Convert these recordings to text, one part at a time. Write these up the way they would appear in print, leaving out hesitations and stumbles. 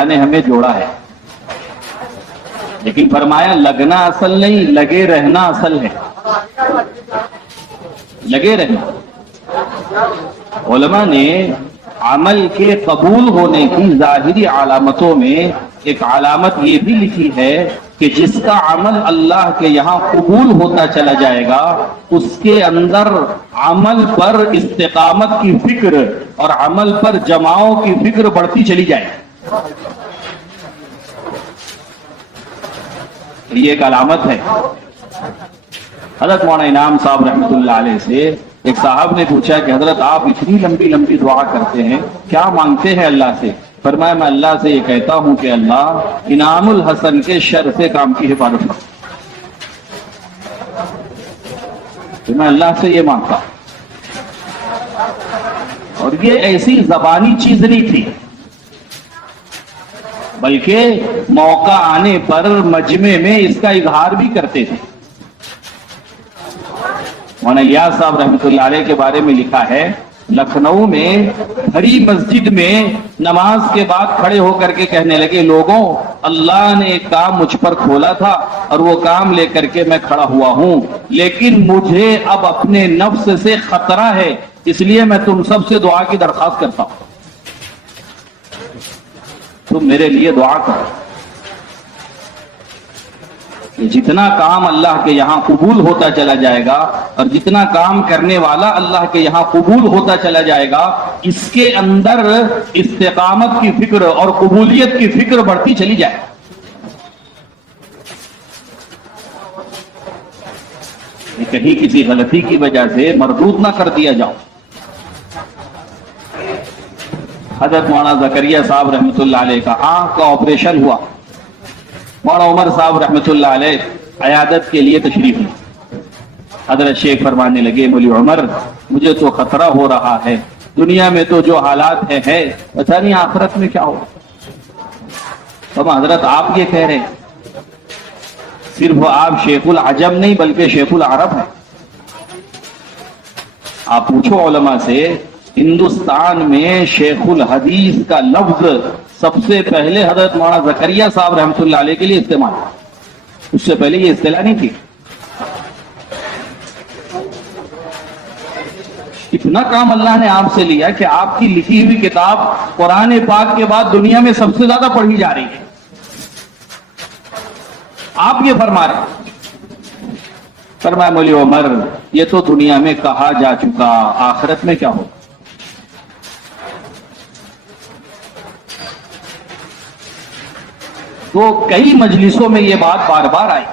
اللہ نے ہمیں جوڑا ہے، لیکن فرمایا لگنا اصل نہیں، لگے رہنا اصل ہے، لگے رہنا۔ علماء نے عمل کے قبول ہونے کی ظاہری علامتوں میں ایک علامت یہ بھی لکھی ہے کہ جس کا عمل اللہ کے یہاں قبول ہوتا چلا جائے گا اس کے اندر عمل پر استقامت کی فکر اور عمل پر جماؤ کی فکر بڑھتی چلی جائے۔ یہ ایک علامت ہے۔ حضرت مولانا انعام صاحب رحمۃ اللہ علیہ سے ایک صاحب نے پوچھا کہ حضرت آپ اتنی لمبی لمبی دعا کرتے ہیں، کیا مانگتے ہیں اللہ سے؟ فرمایا میں اللہ سے یہ کہتا ہوں کہ اللہ انعام الحسن کے شر سے کام کی حفاظت کر، تو میں اللہ سے یہ مانگتا ہوں۔ اور یہ ایسی زبانی چیز نہیں تھی، بلکہ موقع آنے پر مجمع میں اس کا اظہار بھی کرتے تھے۔ مولانا الیاس صاحب رحمۃ اللہ علیہ کے بارے میں لکھا ہے، لکھنؤ میں بڑی مسجد میں نماز کے بعد کھڑے ہو کر کے کہنے لگے، لوگوں اللہ نے ایک کام مجھ پر کھولا تھا اور وہ کام لے کر کے میں کھڑا ہوا ہوں، لیکن مجھے اب اپنے نفس سے خطرہ ہے، اس لیے میں تم سب سے دعا کی درخواست کرتا ہوں، تم میرے لیے دعا کرو کہ جتنا کام اللہ کے یہاں قبول ہوتا چلا جائے گا اور جتنا کام کرنے والا اللہ کے یہاں قبول ہوتا چلا جائے گا اس کے اندر استقامت کی فکر اور قبولیت کی فکر بڑھتی چلی جائے۔ کہیں کسی غلطی کی وجہ سے مردود نہ کر دیا جاؤ۔ حضرت مولانا زکریا صاحب رحمۃ اللہ علیہ کا آنکھ کا آپریشن ہوا، مولانا عمر صاحب رحمۃ اللہ علیہ عیادت کے لیے تشریف لے، حضرت شیخ فرمانے لگے، مولی عمر مجھے تو خطرہ ہو رہا ہے، دنیا میں تو جو حالات ہے پتہ نہیں آخرت میں کیا ہو۔ حضرت آپ یہ کہہ رہے ہیں، صرف آپ شیخ العجم نہیں بلکہ شیخ العرب ہیں۔ آپ پوچھو علماء سے، ہندوستان میں شیخ الحدیث کا لفظ سب سے پہلے حضرت مولانا زکریا صاحب رحمۃ اللہ علیہ کے لیے استعمال، اس سے پہلے یہ اصطلاح نہیں تھی۔ اتنا کام اللہ نے آپ سے لیا کہ آپ کی لکھی ہوئی کتاب قرآن پاک کے بعد دنیا میں سب سے زیادہ پڑھی جا رہی ہے۔ آپ یہ فرما رہے ہیں، فرمایا مولی عمر یہ تو دنیا میں کہا جا چکا، آخرت میں کیا ہوگا؟ تو کئی مجلسوں میں یہ بات بار بار آئی۔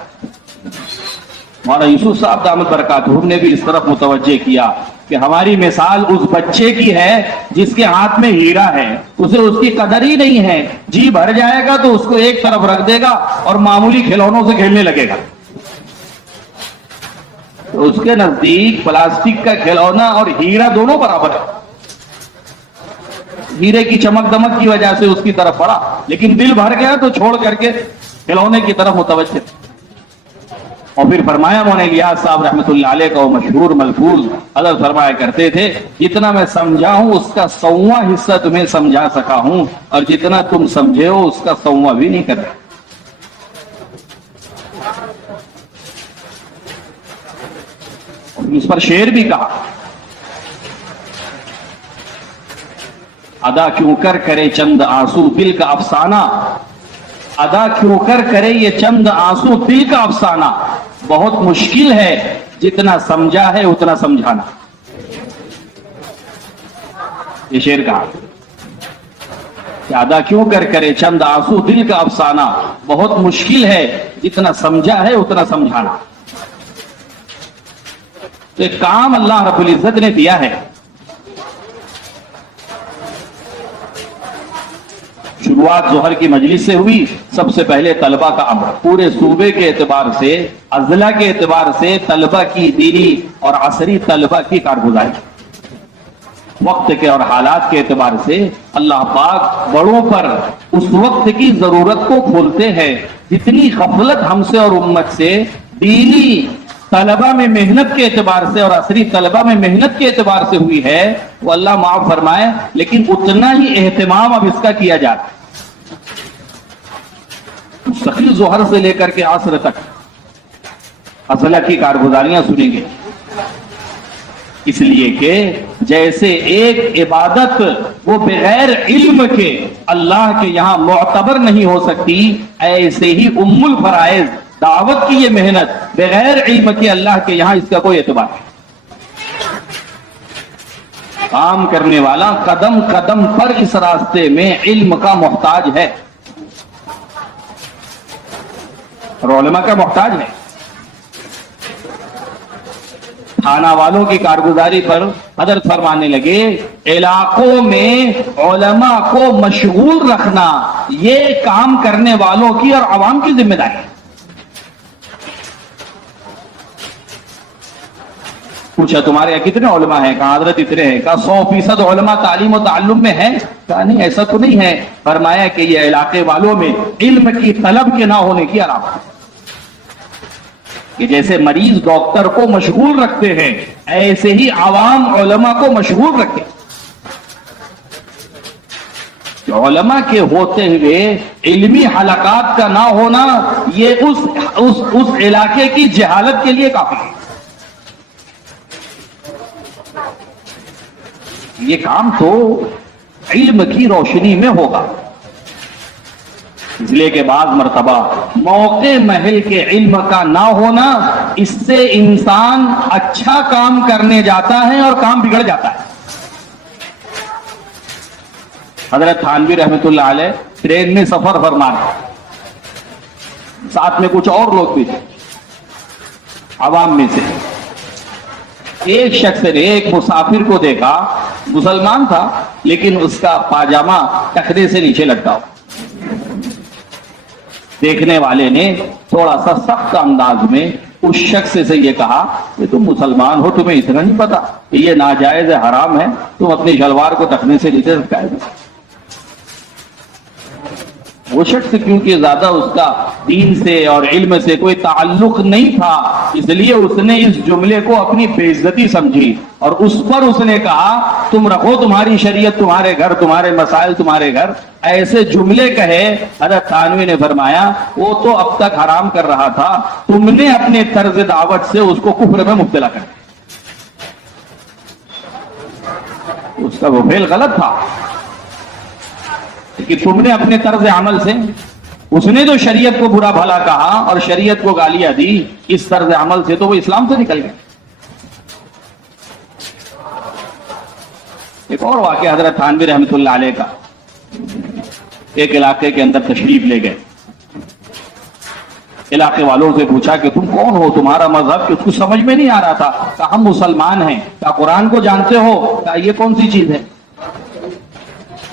مولانا یوسف صاحب دامت برکاتہ نے بھی اس طرف متوجہ کیا کہ ہماری مثال اس بچے کی ہے جس کے ہاتھ میں ہیرا ہے، اسے اس کی قدر ہی نہیں ہے، جی بھر جائے گا تو اس کو ایک طرف رکھ دے گا اور معمولی کھلونوں سے کھیلنے لگے گا۔ تو اس کے نزدیک پلاسٹک کا کھلونا اور ہیرا دونوں برابر ہے، ہیرے کی چمک دمک کی وجہ سے اس کی طرف پڑا، لیکن دل بھر گیا تو چھوڑ کر کے کھلونے کی طرف متوجہ۔ اور پھر فرمایا مولانا الیاس صاحب رحمۃ اللہ علیہ کا وہ مشہور ملفوظ، حضرت فرمایا کرتے تھے، جتنا میں سمجھا ہوں اس کا 100واں حصہ تمہیں سمجھا سکا ہوں، اور جتنا تم سمجھے ہو اس کا 100واں بھی نہیں کر رہے۔ اس پر شعر بھی کہا، ادا کیوں کر کرے چند آنسو دل کا افسانہ، ادا کیوں کر کرے یہ چند آنسو دل کا افسانہ، بہت مشکل ہے جتنا سمجھا ہے اتنا سمجھانا۔ یہ شعر کہا کہ ادا کیوں کر کرے چند آنسو دل کا افسانہ، بہت مشکل ہے جتنا سمجھا ہے اتنا سمجھانا۔ تو ایک کام اللہ رب العزت نے دیا ہے، شروعات ظہر کی مجلس سے ہوئی، سب سے پہلے طلبہ کا امر، پورے صوبے کے اعتبار سے، اضلاع کے اعتبار سے طلبہ کی دینی اور عصری طلبہ کی کارگزاری، وقت کے اور حالات کے اعتبار سے اللہ پاک بڑوں پر اس وقت کی ضرورت کو کھولتے ہیں۔ جتنی غفلت ہم سے اور امت سے دینی طلبہ میں محنت کے اعتبار سے اور عصری طلبہ میں محنت کے اعتبار سے ہوئی ہے وہ اللہ معاف فرمائے، لیکن اتنا ہی اہتمام اب اس کا کیا جاتا ہے۔ مستقل ظہر سے لے کر کے عصر تک عضلہ کی کارگزاریاں سنیں گے، اس لیے کہ جیسے ایک عبادت وہ بغیر علم کے اللہ کے یہاں معتبر نہیں ہو سکتی، ایسے ہی ام الفرائض دعوت کی یہ محنت بغیر علم کے اللہ کے یہاں اس کا کوئی اعتبار نہیں۔ کام کرنے والا قدم قدم پر اس راستے میں علم کا محتاج ہے اور علماء کا محتاج ہے۔ تھانہ والوں کی کارگزاری پر حضرت فرمانے لگے علاقوں میں علماء کو مشغول رکھنا یہ کام کرنے والوں کی اور عوام کی ذمہ داری ہے۔ پوچھا تمہارے یہاں کتنے علماء ہیں؟ کہا حضرت اتنے ہیں۔ کہا 100% علماء تعلیم و تعلم میں ہیں؟ کہا نہیں ایسا تو نہیں ہے۔ فرمایا کہ یہ علاقے والوں میں علم کی طلب کے نہ ہونے کی علامت کہ جیسے مریض ڈاکٹر کو مشغول رکھتے ہیں ایسے ہی عوام علماء کو مشغول رکھے۔ علماء کے ہوتے ہوئے علمی حلقات کا نہ ہونا یہ اس علاقے کی جہالت کے لیے کافی ہے۔ یہ کام تو علم کی روشنی میں ہوگا، اس لیے کہ بعض مرتبہ موقع محل کے علم کا نہ ہونا اس سے انسان اچھا کام کرنے جاتا ہے اور کام بگڑ جاتا ہے۔ حضرت تھانوی رحمت اللہ علیہ ٹرین میں سفر فرما رہے، ساتھ میں کچھ اور لوگ بھی تھے عوام میں سے۔ ایک شخص نے ایک مسافر کو دیکھا، مسلمان تھا لیکن اس کا پاجامہ ٹخنے سے نیچے لٹکا ہوا۔ دیکھنے والے نے تھوڑا سا سخت انداز میں اس شخص سے یہ کہا کہ تم مسلمان ہو، تمہیں اتنا نہیں پتا کہ یہ ناجائز ہے، حرام ہے، تم اپنی شلوار کو ٹخنے سے نیچے لٹکائے گا۔ وہ شخص کیونکہ زیادہ اس کا دین سے اور علم سے کوئی تعلق نہیں تھا، اس لیے اس نے اس جملے کو اپنی بے عزتی سمجھی اور اس پر اس نے کہا تم رکھو تمہاری شریعت تمہارے گھر، تمہارے مسائل تمہارے گھر، ایسے جملے کہے۔ حضرت تھانوی نے فرمایا وہ تو اب تک حرام کر رہا تھا، تم نے اپنے طرز دعوت سے اس کو کفر میں مبتلا کر دیا۔ اس کا وہ فعل غلط تھا کہ تم نے اپنے طرز عمل سے، اس نے تو شریعت کو برا بھلا کہا اور شریعت کو گالیاں دی، اس طرز عمل سے تو وہ اسلام سے نکل گئے۔ ایک اور واقعہ حضرت تھانوی رحمت اللہ علیہ کا، ایک علاقے کے اندر تشریف لے گئے، علاقے والوں سے پوچھا کہ تم کون ہو، تمہارا مذہب، کہ اس کو سمجھ میں نہیں آ رہا تھا۔ کہا ہم مسلمان ہیں۔ کہا قرآن کو جانتے ہو؟ کہا یہ کون سی چیز ہے؟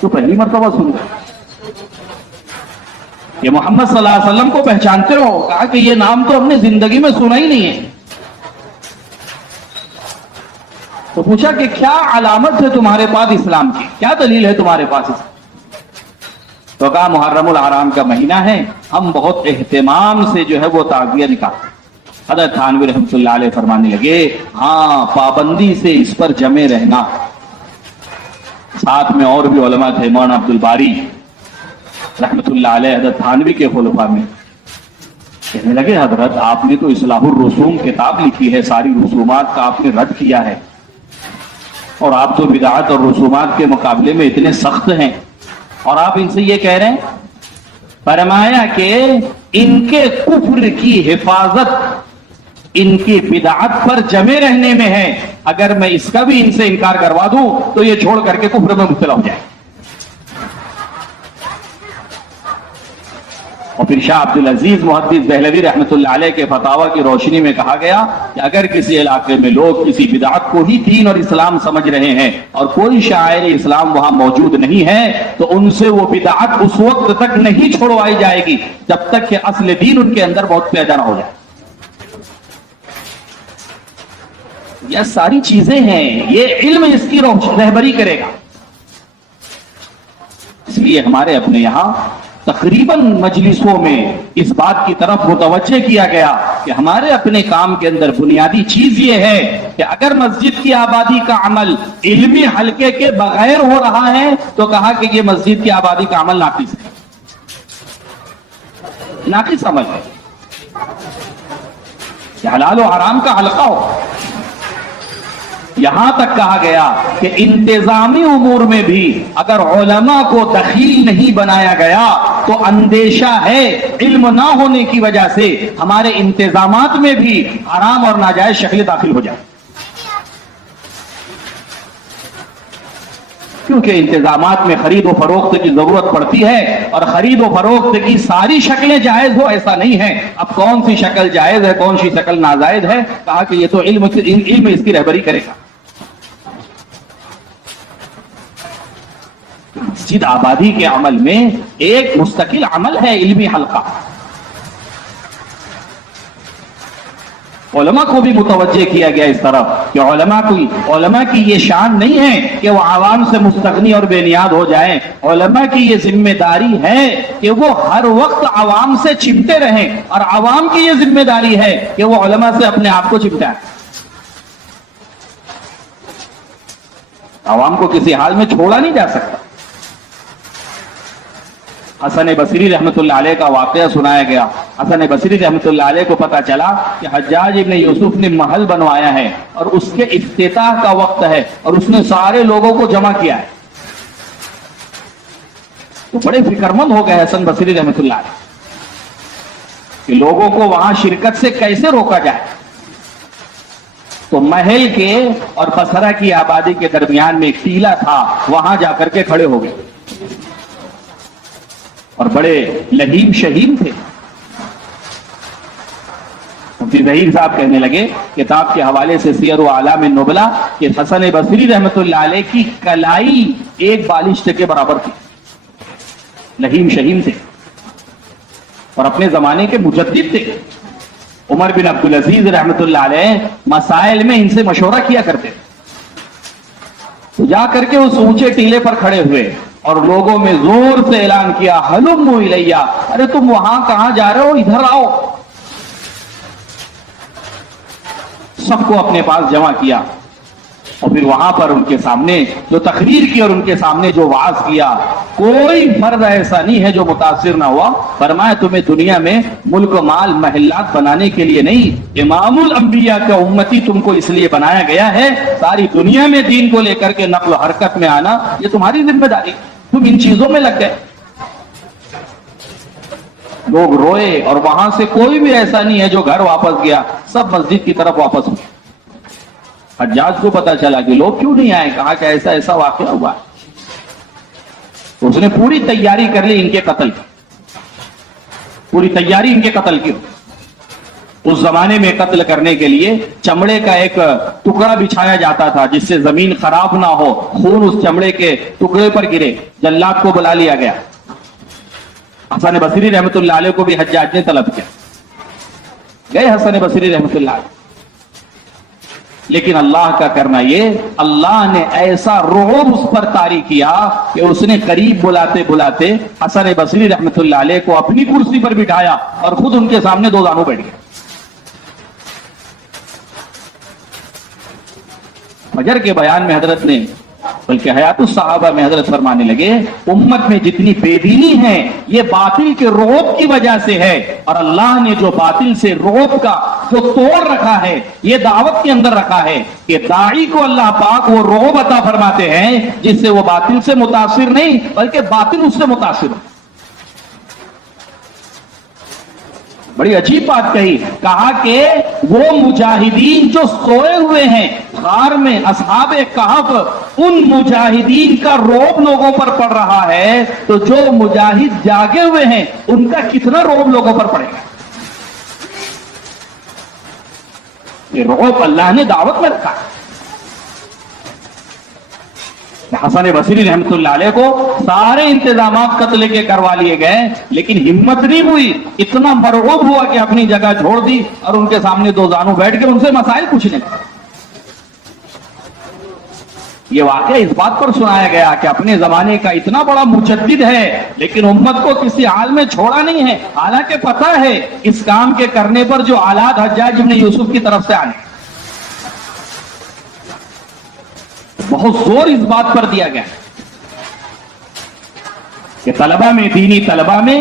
تو پہلی مرتبہ سن گئے کہ محمد صلی اللہ علیہ وسلم کو پہچانتے ہو؟ کہا کہ یہ نام تو ہم نے زندگی میں سنا ہی نہیں ہے۔ تو پوچھا کہ کیا علامت ہے تمہارے پاس اسلام کی، کیا دلیل ہے تمہارے پاس؟ تو کہا محرم الحرام کا مہینہ ہے، ہم بہت اہتمام سے جو ہے وہ تعزیہ نکالتے۔ حضرت تھانوی رحمۃ اللہ علیہ فرمانے لگے ہاں پابندی سے اس پر جمے رہنا۔ ساتھ میں اور بھی علماء تھے، مولانا عبد الباری رحمت اللہ علیہ حضرت تھانوی کے خلفاء میں، کہنے لگے حضرت آپ نے تو اصلاح الرسوم کتاب لکھی ہے، ساری رسومات کا آپ نے رد کیا ہے اور آپ تو بدعات اور رسومات کے مقابلے میں اتنے سخت ہیں اور آپ ان سے یہ کہہ رہے ہیں۔ فرمایا کہ ان کے کفر کی حفاظت ان کی بدعت پر جمے رہنے میں ہے، اگر میں اس کا بھی ان سے انکار کروا دوں تو یہ چھوڑ کر کے کفر میں مبتلا ہو جائے۔ اور پھر شاہ عبد العزیز محدث دہلوی رحمت اللہ علیہ کے فتاوی کی روشنی میں کہا گیا کہ اگر کسی علاقے میں لوگ کسی بدعت کو ہی دین اور اسلام سمجھ رہے ہیں اور کوئی شاعر اسلام وہاں موجود نہیں ہے تو ان سے وہ بدعت اس وقت تک نہیں چھوڑوائی جائے گی جب تک کہ اصل دین ان کے اندر بہت پیدا نہ ہو جائے۔ یہ ساری چیزیں ہیں، یہ علم اس کی رہبری کرے گا۔ اس لیے ہمارے اپنے یہاں تقریباً مجلسوں میں اس بات کی طرف متوجہ کیا گیا کہ ہمارے اپنے کام کے اندر بنیادی چیز یہ ہے کہ اگر مسجد کی آبادی کا عمل علمی حلقے کے بغیر ہو رہا ہے تو کہا کہ یہ مسجد کی آبادی کا عمل ناقص ہے۔ ناقص عمل ہے کہ حلال و حرام کا حلقہ ہو. یہاں تک کہا گیا کہ انتظامی امور میں بھی اگر علماء کو دخیل نہیں بنایا گیا تو اندیشہ ہے علم نہ ہونے کی وجہ سے ہمارے انتظامات میں بھی حرام اور ناجائز شکلیں داخل ہو جائیں. کیونکہ انتظامات میں خرید و فروخت کی ضرورت پڑتی ہے اور خرید و فروخت کی ساری شکلیں جائز ہو ایسا نہیں ہے. اب کون سی شکل جائز ہے کون سی شکل ناجائز ہے کہا کہ یہ تو علم اس کی رہبری کرے گا. مسجد آبادی کے عمل میں ایک مستقل عمل ہے علمی حلقہ. علماء کو بھی متوجہ کیا گیا اس طرف کہ علماء کی یہ شان نہیں ہے کہ وہ عوام سے مستغنی اور بے نیاز ہو جائیں. علماء کی یہ ذمہ داری ہے کہ وہ ہر وقت عوام سے چمٹے رہیں اور عوام کی یہ ذمہ داری ہے کہ وہ علماء سے اپنے آپ کو چمٹائیں. عوام کو کسی حال میں چھوڑا نہیں جا سکتا. حسن بصری رحمت اللہ علیہ کا واقعہ سنایا گیا. حسن بصری رحمت اللہ علیہ کو پتا چلا کہ حجاج ابن یوسف نے محل بنوایا ہے اور اس کے افتتاح کا وقت ہے اور اس نے سارے لوگوں کو جمع کیا ہے. تو بڑے فکرمند ہو گئے حسن بصری رحمت اللہ علیہ کہ لوگوں کو وہاں شرکت سے کیسے روکا جائے. تو محل کے اور بصرہ کی آبادی کے درمیان میں ایک ٹیلا تھا, وہاں جا کر کے کھڑے ہو گئے اور بڑے لہیم شہیم تھے. مفتی ظہیر صاحب کہنے لگے کتاب کے حوالے سے سیر و اعلام النبلا کہ حسن بصری رحمت اللہ علیہ کی کلائی ایک بالشت کے برابر تھی. لہیم شہیم تھے اور اپنے زمانے کے مجدد تھے. عمر بن عبدالعزیز رحمت اللہ علیہ مسائل میں ان سے مشورہ کیا کرتے. تو جا کر کے اس اونچے ٹیلے پر کھڑے ہوئے اور لوگوں میں زور سے اعلان کیا ہلموا الیہ, ارے تم وہاں کہاں جا رہے ہو, ادھر آؤ. سب کو اپنے پاس جمع کیا اور پھر وہاں پر ان کے سامنے جو تقریر کی اور ان کے سامنے جو وعظ کیا, کوئی فرد ایسا نہیں ہے جو متاثر نہ ہوا. فرمایا تمہیں دنیا میں ملک و مال محلات بنانے کے لیے نہیں, امام الانبیاء کا امتی تم کو اس لیے بنایا گیا ہے. ساری دنیا میں دین کو لے کر کے نقل و حرکت میں آنا یہ تمہاری ذمہ داری, تم ان چیزوں میں لگ گئے. لوگ روئے اور وہاں سے کوئی بھی ایسا نہیں ہے جو گھر واپس گیا, سب مسجد کی طرف واپس ہوئے. حجاج کو پتا چلا کہ لوگ کیوں نہیں آئے, کہا کہ ایسا ایسا واقعہ ہوا. اس نے پوری تیاری کر لی ان کے قتل کی, پوری تیاری ان کے قتل کی. اس زمانے میں قتل کرنے کے لیے چمڑے کا ایک ٹکڑا بچھایا جاتا تھا جس سے زمین خراب نہ ہو, خون اس چمڑے کے ٹکڑے پر گرے. جلاد کو بلا لیا گیا. حسن بصری رحمت اللہ علیہ کو بھی حجاج نے طلب کیا. گئے حسن بصری رحمت اللہ علیہ, لیکن اللہ کا کرنا یہ, اللہ نے ایسا رعب اس پر طاری کیا کہ اس نے قریب بلاتے بلاتے حسن بصری رحمت اللہ علیہ کو اپنی کرسی پر بٹھایا اور خود ان کے سامنے دو زانوں بیٹھ گیا. فجر کے بیان میں حضرت نے, بلکہ حیات الصحابہ میں حضرت فرمانے لگے امت میں جتنی بے دینی ہے یہ باطل کے رعب کی وجہ سے ہے, اور اللہ نے جو باطل سے رعب کا جو توڑ رکھا ہے یہ دعوت کے اندر رکھا ہے کہ داعی کو اللہ پاک وہ رعب عطا فرماتے ہیں جس سے وہ باطل سے متاثر نہیں بلکہ باطل اس سے متاثر ہو. بڑی عجیب بات کہی, کہا کہ وہ مجاہدین جو سوئے ہوئے ہیں غار میں اصحاب کہف, ان مجاہدین کا رعب لوگوں پر پڑ رہا ہے تو جو مجاہد جاگے ہوئے ہیں ان کا کتنا رعب لوگوں پر پڑے گا. یہ رعب اللہ نے دعوت میں رکھا. حسن بصری رحمت اللہ علیہ کو سارے انتظامات قتل کے کروا لیے گئے لیکن ہمت نہیں ہوئی, اتنا مرعوب ہوا کہ اپنی جگہ چھوڑ دی اور ان کے سامنے دو زانوں بیٹھ کے ان سے مسائل پوچھنے لگے. یہ واقعہ اس بات پر سنایا گیا کہ اپنے زمانے کا اتنا بڑا مجدد ہے لیکن امت کو کسی حال میں چھوڑا نہیں ہے, حالانکہ پتہ ہے اس کام کے کرنے پر جو آلات حجاج ابن یوسف کی طرف سے آنے, بہت زور اس بات پر دیا گیا کہ طلبہ میں, دینی طلبہ میں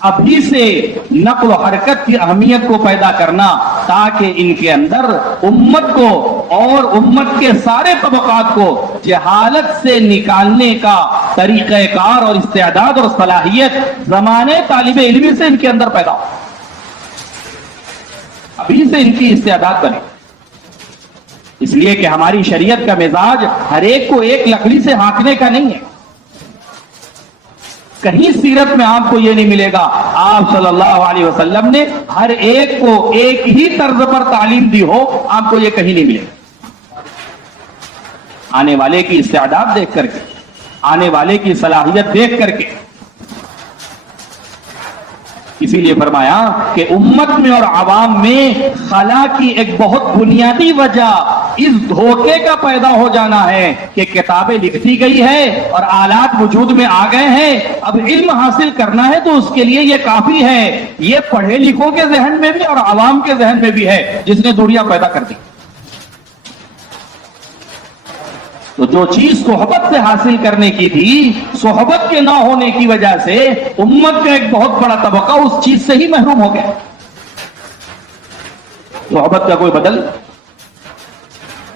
ابھی سے نقل و حرکت کی اہمیت کو پیدا کرنا تاکہ ان کے اندر امت کو اور امت کے سارے طبقات کو جہالت سے نکالنے کا طریقہ کار اور استعداد اور صلاحیت زمانے طالب علمی سے ان کے اندر پیدا ہو، ابھی سے ان کی استعداد بنے. اس لیے کہ ہماری شریعت کا مزاج ہر ایک کو ایک لکڑی سے ہانکنے کا نہیں ہے. کہیں سیرت میں آپ کو یہ نہیں ملے گا آپ صلی اللہ علیہ وسلم نے ہر ایک کو ایک ہی طرز پر تعلیم دی ہو، آپ کو یہ کہیں نہیں ملے گا. آنے والے کی استعداد دیکھ کر کے، آنے والے کی صلاحیت دیکھ کر کے. اسی لیے فرمایا کہ امت میں اور عوام میں خلا کی ایک بہت بنیادی وجہ اس دھوکے کا پیدا ہو جانا ہے کہ کتابیں لکھتی گئی ہے اور آلات وجود میں آ گئے ہیں، اب علم حاصل کرنا ہے تو اس کے لیے یہ کافی ہے. یہ پڑھے لکھوں کے ذہن میں بھی اور عوام کے ذہن میں بھی ہے جس نے دوریاں پیدا کر دی. تو جو چیز صحبت سے حاصل کرنے کی تھی، صحبت کے نہ ہونے کی وجہ سے امت کا ایک بہت بڑا طبقہ اس چیز سے ہی محروم ہو گیا. صحبت کا کوئی بدل.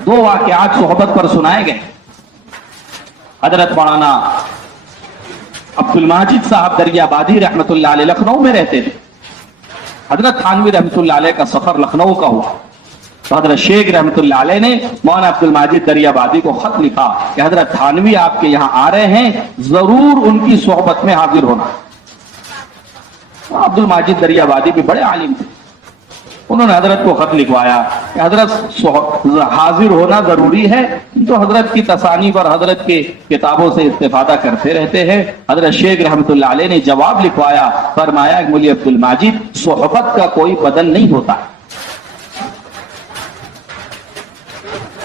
2 واقعات صحبت پر سنائے گئے. حضرت مولانا عبد الماجد صاحب دریا بادی رحمت اللہ علیہ لکھنؤ میں رہتے تھے. حضرت تھانوی رحمت اللہ علیہ کا سفر لکھنؤ کا ہوا تو حضرت شیخ رحمت اللہ علیہ نے مولانا عبد الماجد دریا بادی کو خط لکھا کہ حضرت تھانوی آپ کے یہاں آ رہے ہیں، ضرور ان کی صحبت میں حاضر ہونا. عبد الماجد دریا بادی بھی بڑے عالم تھے. انہوں نے حضرت کو خط لکھوایا کہ حضرت حاضر ہونا ضروری ہے. تو حضرت کی تصانیف اور حضرت کے کتابوں سے استفادہ کرتے رہتے ہیں. حضرت شیخ رحمت اللہ علیہ نے جواب لکھوایا، فرمایا کہ مولوی عبد الماجد صحبت کا کوئی بدل نہیں ہوتا.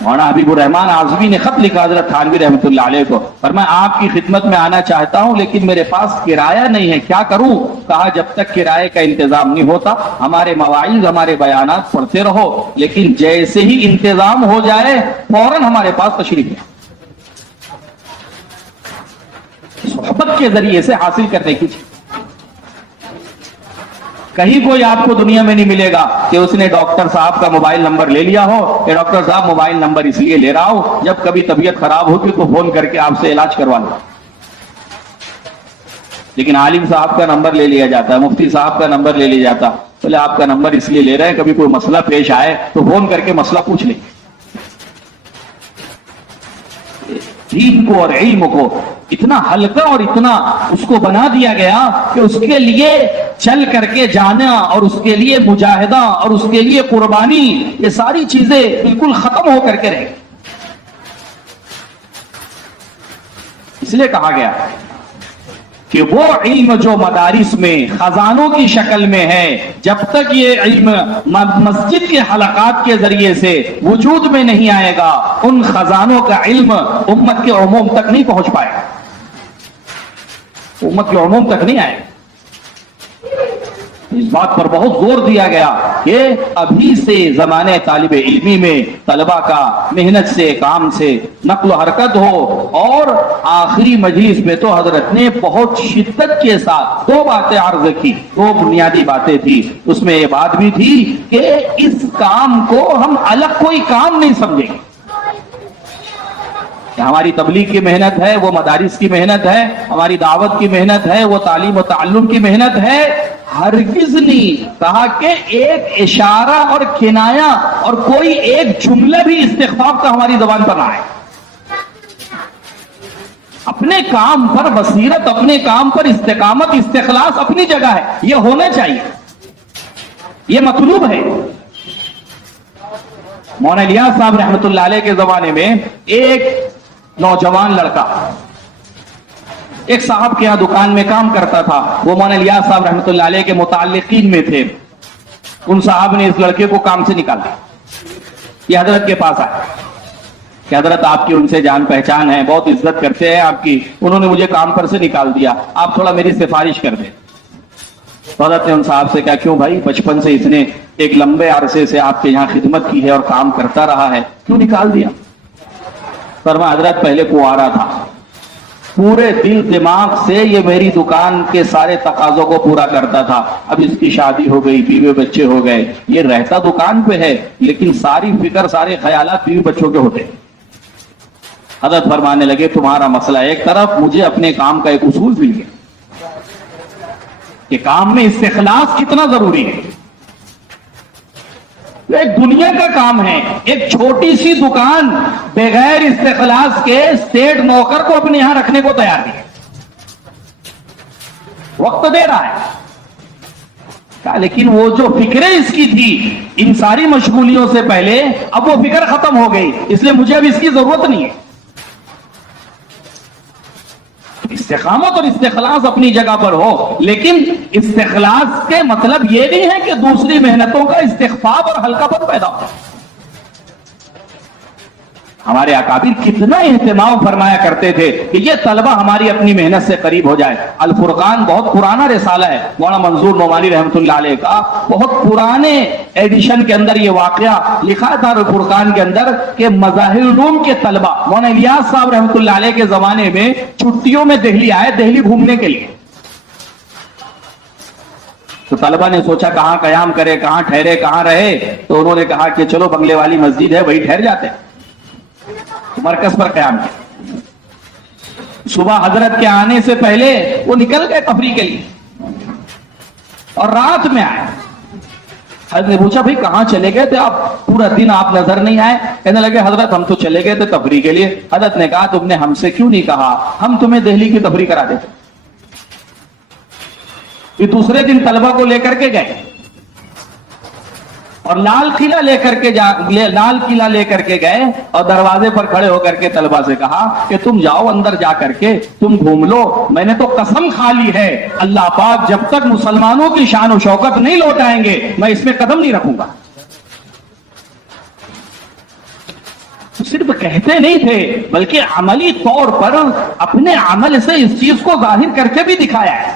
مولانا حبیب الرحمان اعظمی نے خط لکھا حضرت تھانوی رحمت اللہ علیہ کو، فرمایا آپ کی خدمت میں آنا چاہتا ہوں لیکن میرے پاس کرایہ نہیں ہے، کیا کروں؟ کہا جب تک کرائے کا انتظام نہیں ہوتا ہمارے مواعظ ہمارے بیانات پڑھتے رہو، لیکن جیسے ہی انتظام ہو جائے فوراً ہمارے پاس تشریف لے. صحبت کے ذریعے سے حاصل کرنے کی چیز. کہیں کوئی آپ کو دنیا میں نہیں ملے گا کہ اس نے ڈاکٹر صاحب کا موبائل نمبر لے لیا ہو کہ ڈاکٹر صاحب موبائل نمبر اس لیے لے رہا ہوں جب کبھی طبیعت خراب ہوتی تو فون کر کے آپ سے علاج کروا لو. لیکن عالم صاحب کا نمبر لے لیا جاتا ہے، مفتی صاحب کا نمبر لے لیا جاتا، بولے آپ کا نمبر اس لیے لے رہے ہیں کبھی کوئی مسئلہ پیش آئے تو فون کر کے مسئلہ پوچھ لیں. دین کو اور علم کو اتنا ہلکا اور اتنا اس کو بنا دیا گیا کہ اس کے لیے چل کر کے جانا اور اس کے لیے مجاہدہ اور اس کے لیے قربانی، یہ ساری چیزیں بالکل ختم ہو کر کے رہے. اس لیے کہا گیا کہ وہ علم جو مدارس میں خزانوں کی شکل میں ہے، جب تک یہ علم مسجد کے حلقات کے ذریعے سے وجود میں نہیں آئے گا ان خزانوں کا علم امت کے عموم تک نہیں پہنچ پائے گا، امت کے عموم تک نہیں آئے گا. اس بات پر بہت زور دیا گیا کہ ابھی سے زمانے طالب علمی میں طلبہ کا محنت سے کام سے نقل و حرکت ہو. اور آخری مجلس میں تو حضرت نے بہت شدت کے ساتھ 2 باتیں عرض کی، 2 بنیادی باتیں تھی. اس میں یہ بات بھی تھی کہ اس کام کو ہم الگ کوئی کام نہیں سمجھیں گے. ہماری تبلیغ کی محنت ہے، وہ مدارس کی محنت ہے، ہماری دعوت کی محنت ہے، وہ تعلیم و تعلم کی محنت ہے. ہرگز نہیں کہا کہ ایک اشارہ اور کنایا اور کوئی ایک جملہ بھی استخفاف کا ہماری زبان پر نہ آئے. اپنے کام پر بصیرت، اپنے کام پر استقامت، استخلاص اپنی جگہ ہے، یہ ہونا چاہیے، یہ مطلوب ہے. مولانا الیاس صاحب رحمت اللہ علیہ کے زمانے میں ایک نوجوان لڑکا ایک صاحب کے یہاں دکان میں کام کرتا تھا. وہ مولانا الیاس صاحب رحمت اللہ علیہ کے متعلقین میں تھے. ان صاحب نے اس لڑکے کو کام سے نکالا. یہ حضرت کے پاس آئے کہ حضرت آپ کی ان سے جان پہچان ہے، بہت عزت کرتے ہیں آپ کی، انہوں نے مجھے کام پر سے نکال دیا، آپ تھوڑا میری سفارش کر دیں. حضرت نے ان صاحب سے کہا کیوں بھائی، بچپن سے اس نے ایک لمبے عرصے سے آپ کے یہاں خدمت کی ہے اور کام کرتا رہا ہے، کیوں نکال دیا؟ فرمایا حضرت پہلے کنوارا تھا، پورے دل دماغ سے یہ میری دکان کے سارے تقاضوں کو پورا کرتا تھا. اب اس کی شادی ہو گئی, بیوی بچے ہو گئے, یہ رہتا دکان پہ ہے لیکن ساری فکر سارے خیالات بیوی بچوں کے ہوتے. حضرت فرمانے لگے تمہارا مسئلہ ایک طرف, مجھے اپنے کام کا ایک اصول مل گیا کہ کام میں استخلاص کتنا ضروری ہے. ایک دنیا کا کام ہے, ایک چھوٹی سی دکان بغیر استخلاص کے اسٹیٹ نوکر کو اپنے یہاں رکھنے کو تیار نہیں, وقت دے رہا ہے. لیکن وہ جو فکریں اس کی تھی ان ساری مشغولیوں سے پہلے, اب وہ فکر ختم ہو گئی, اس لیے مجھے اب اس کی ضرورت نہیں ہے. استقامت اور استخلاص اپنی جگہ پر ہو, لیکن استخلاص کے مطلب یہ نہیں ہے کہ دوسری محنتوں کا استخفاف اور ہلکا پن پیدا ہو. ہمارے اکابر کتنا اہتمام فرمایا کرتے تھے کہ یہ طلبہ ہماری اپنی محنت سے قریب ہو جائے. الفرقان بہت پرانا رسالہ ہے, مولانا منظور نعمانی رحمۃ اللہ علیہ کا, بہت پرانے ایڈیشن کے اندر یہ واقعہ لکھا تھا الفرقان کے اندر کہ مظاہر العلوم کے طلبہ مولانا الیاس صاحب رحمۃ اللہ علیہ کے زمانے میں چھٹیوں میں دہلی آئے, دہلی گھومنے کے لیے. تو طلبہ نے سوچا کہاں قیام کرے, کہاں ٹھہرے, کہاں رہے, تو انہوں نے کہا کہ چلو بنگلے والی مسجد ہے وہی ٹھہر جاتے. مرکز پر قیام کیا. صبح حضرت کے آنے سے پہلے وہ نکل گئے تفریح کے لیے اور رات میں آئے. حضرت نے پوچھا بھائی کہاں چلے گئے تھے آپ, پورا دن آپ نظر نہیں آئے. کہنے لگے حضرت ہم تو چلے گئے تھے تفریح کے لیے. حضرت نے کہا تم نے ہم سے کیوں نہیں کہا, ہم تمہیں دہلی کی تفریح کرا دیتے. پھر دوسرے دن طلبہ کو لے کر کے گئے اور لال قلعہ لے کر کے گئے اور دروازے پر کھڑے ہو کر کے طلبہ سے کہا کہ تم جاؤ اندر جا کر کے تم گھوم لو, میں نے تو قسم کھا لی ہے اللہ پاک جب تک مسلمانوں کی شان و شوکت نہیں لوٹائیں گے میں اس میں قدم نہیں رکھوں گا. صرف کہتے نہیں تھے بلکہ عملی طور پر اپنے عمل سے اس چیز کو ظاہر کر کے بھی دکھایا ہے.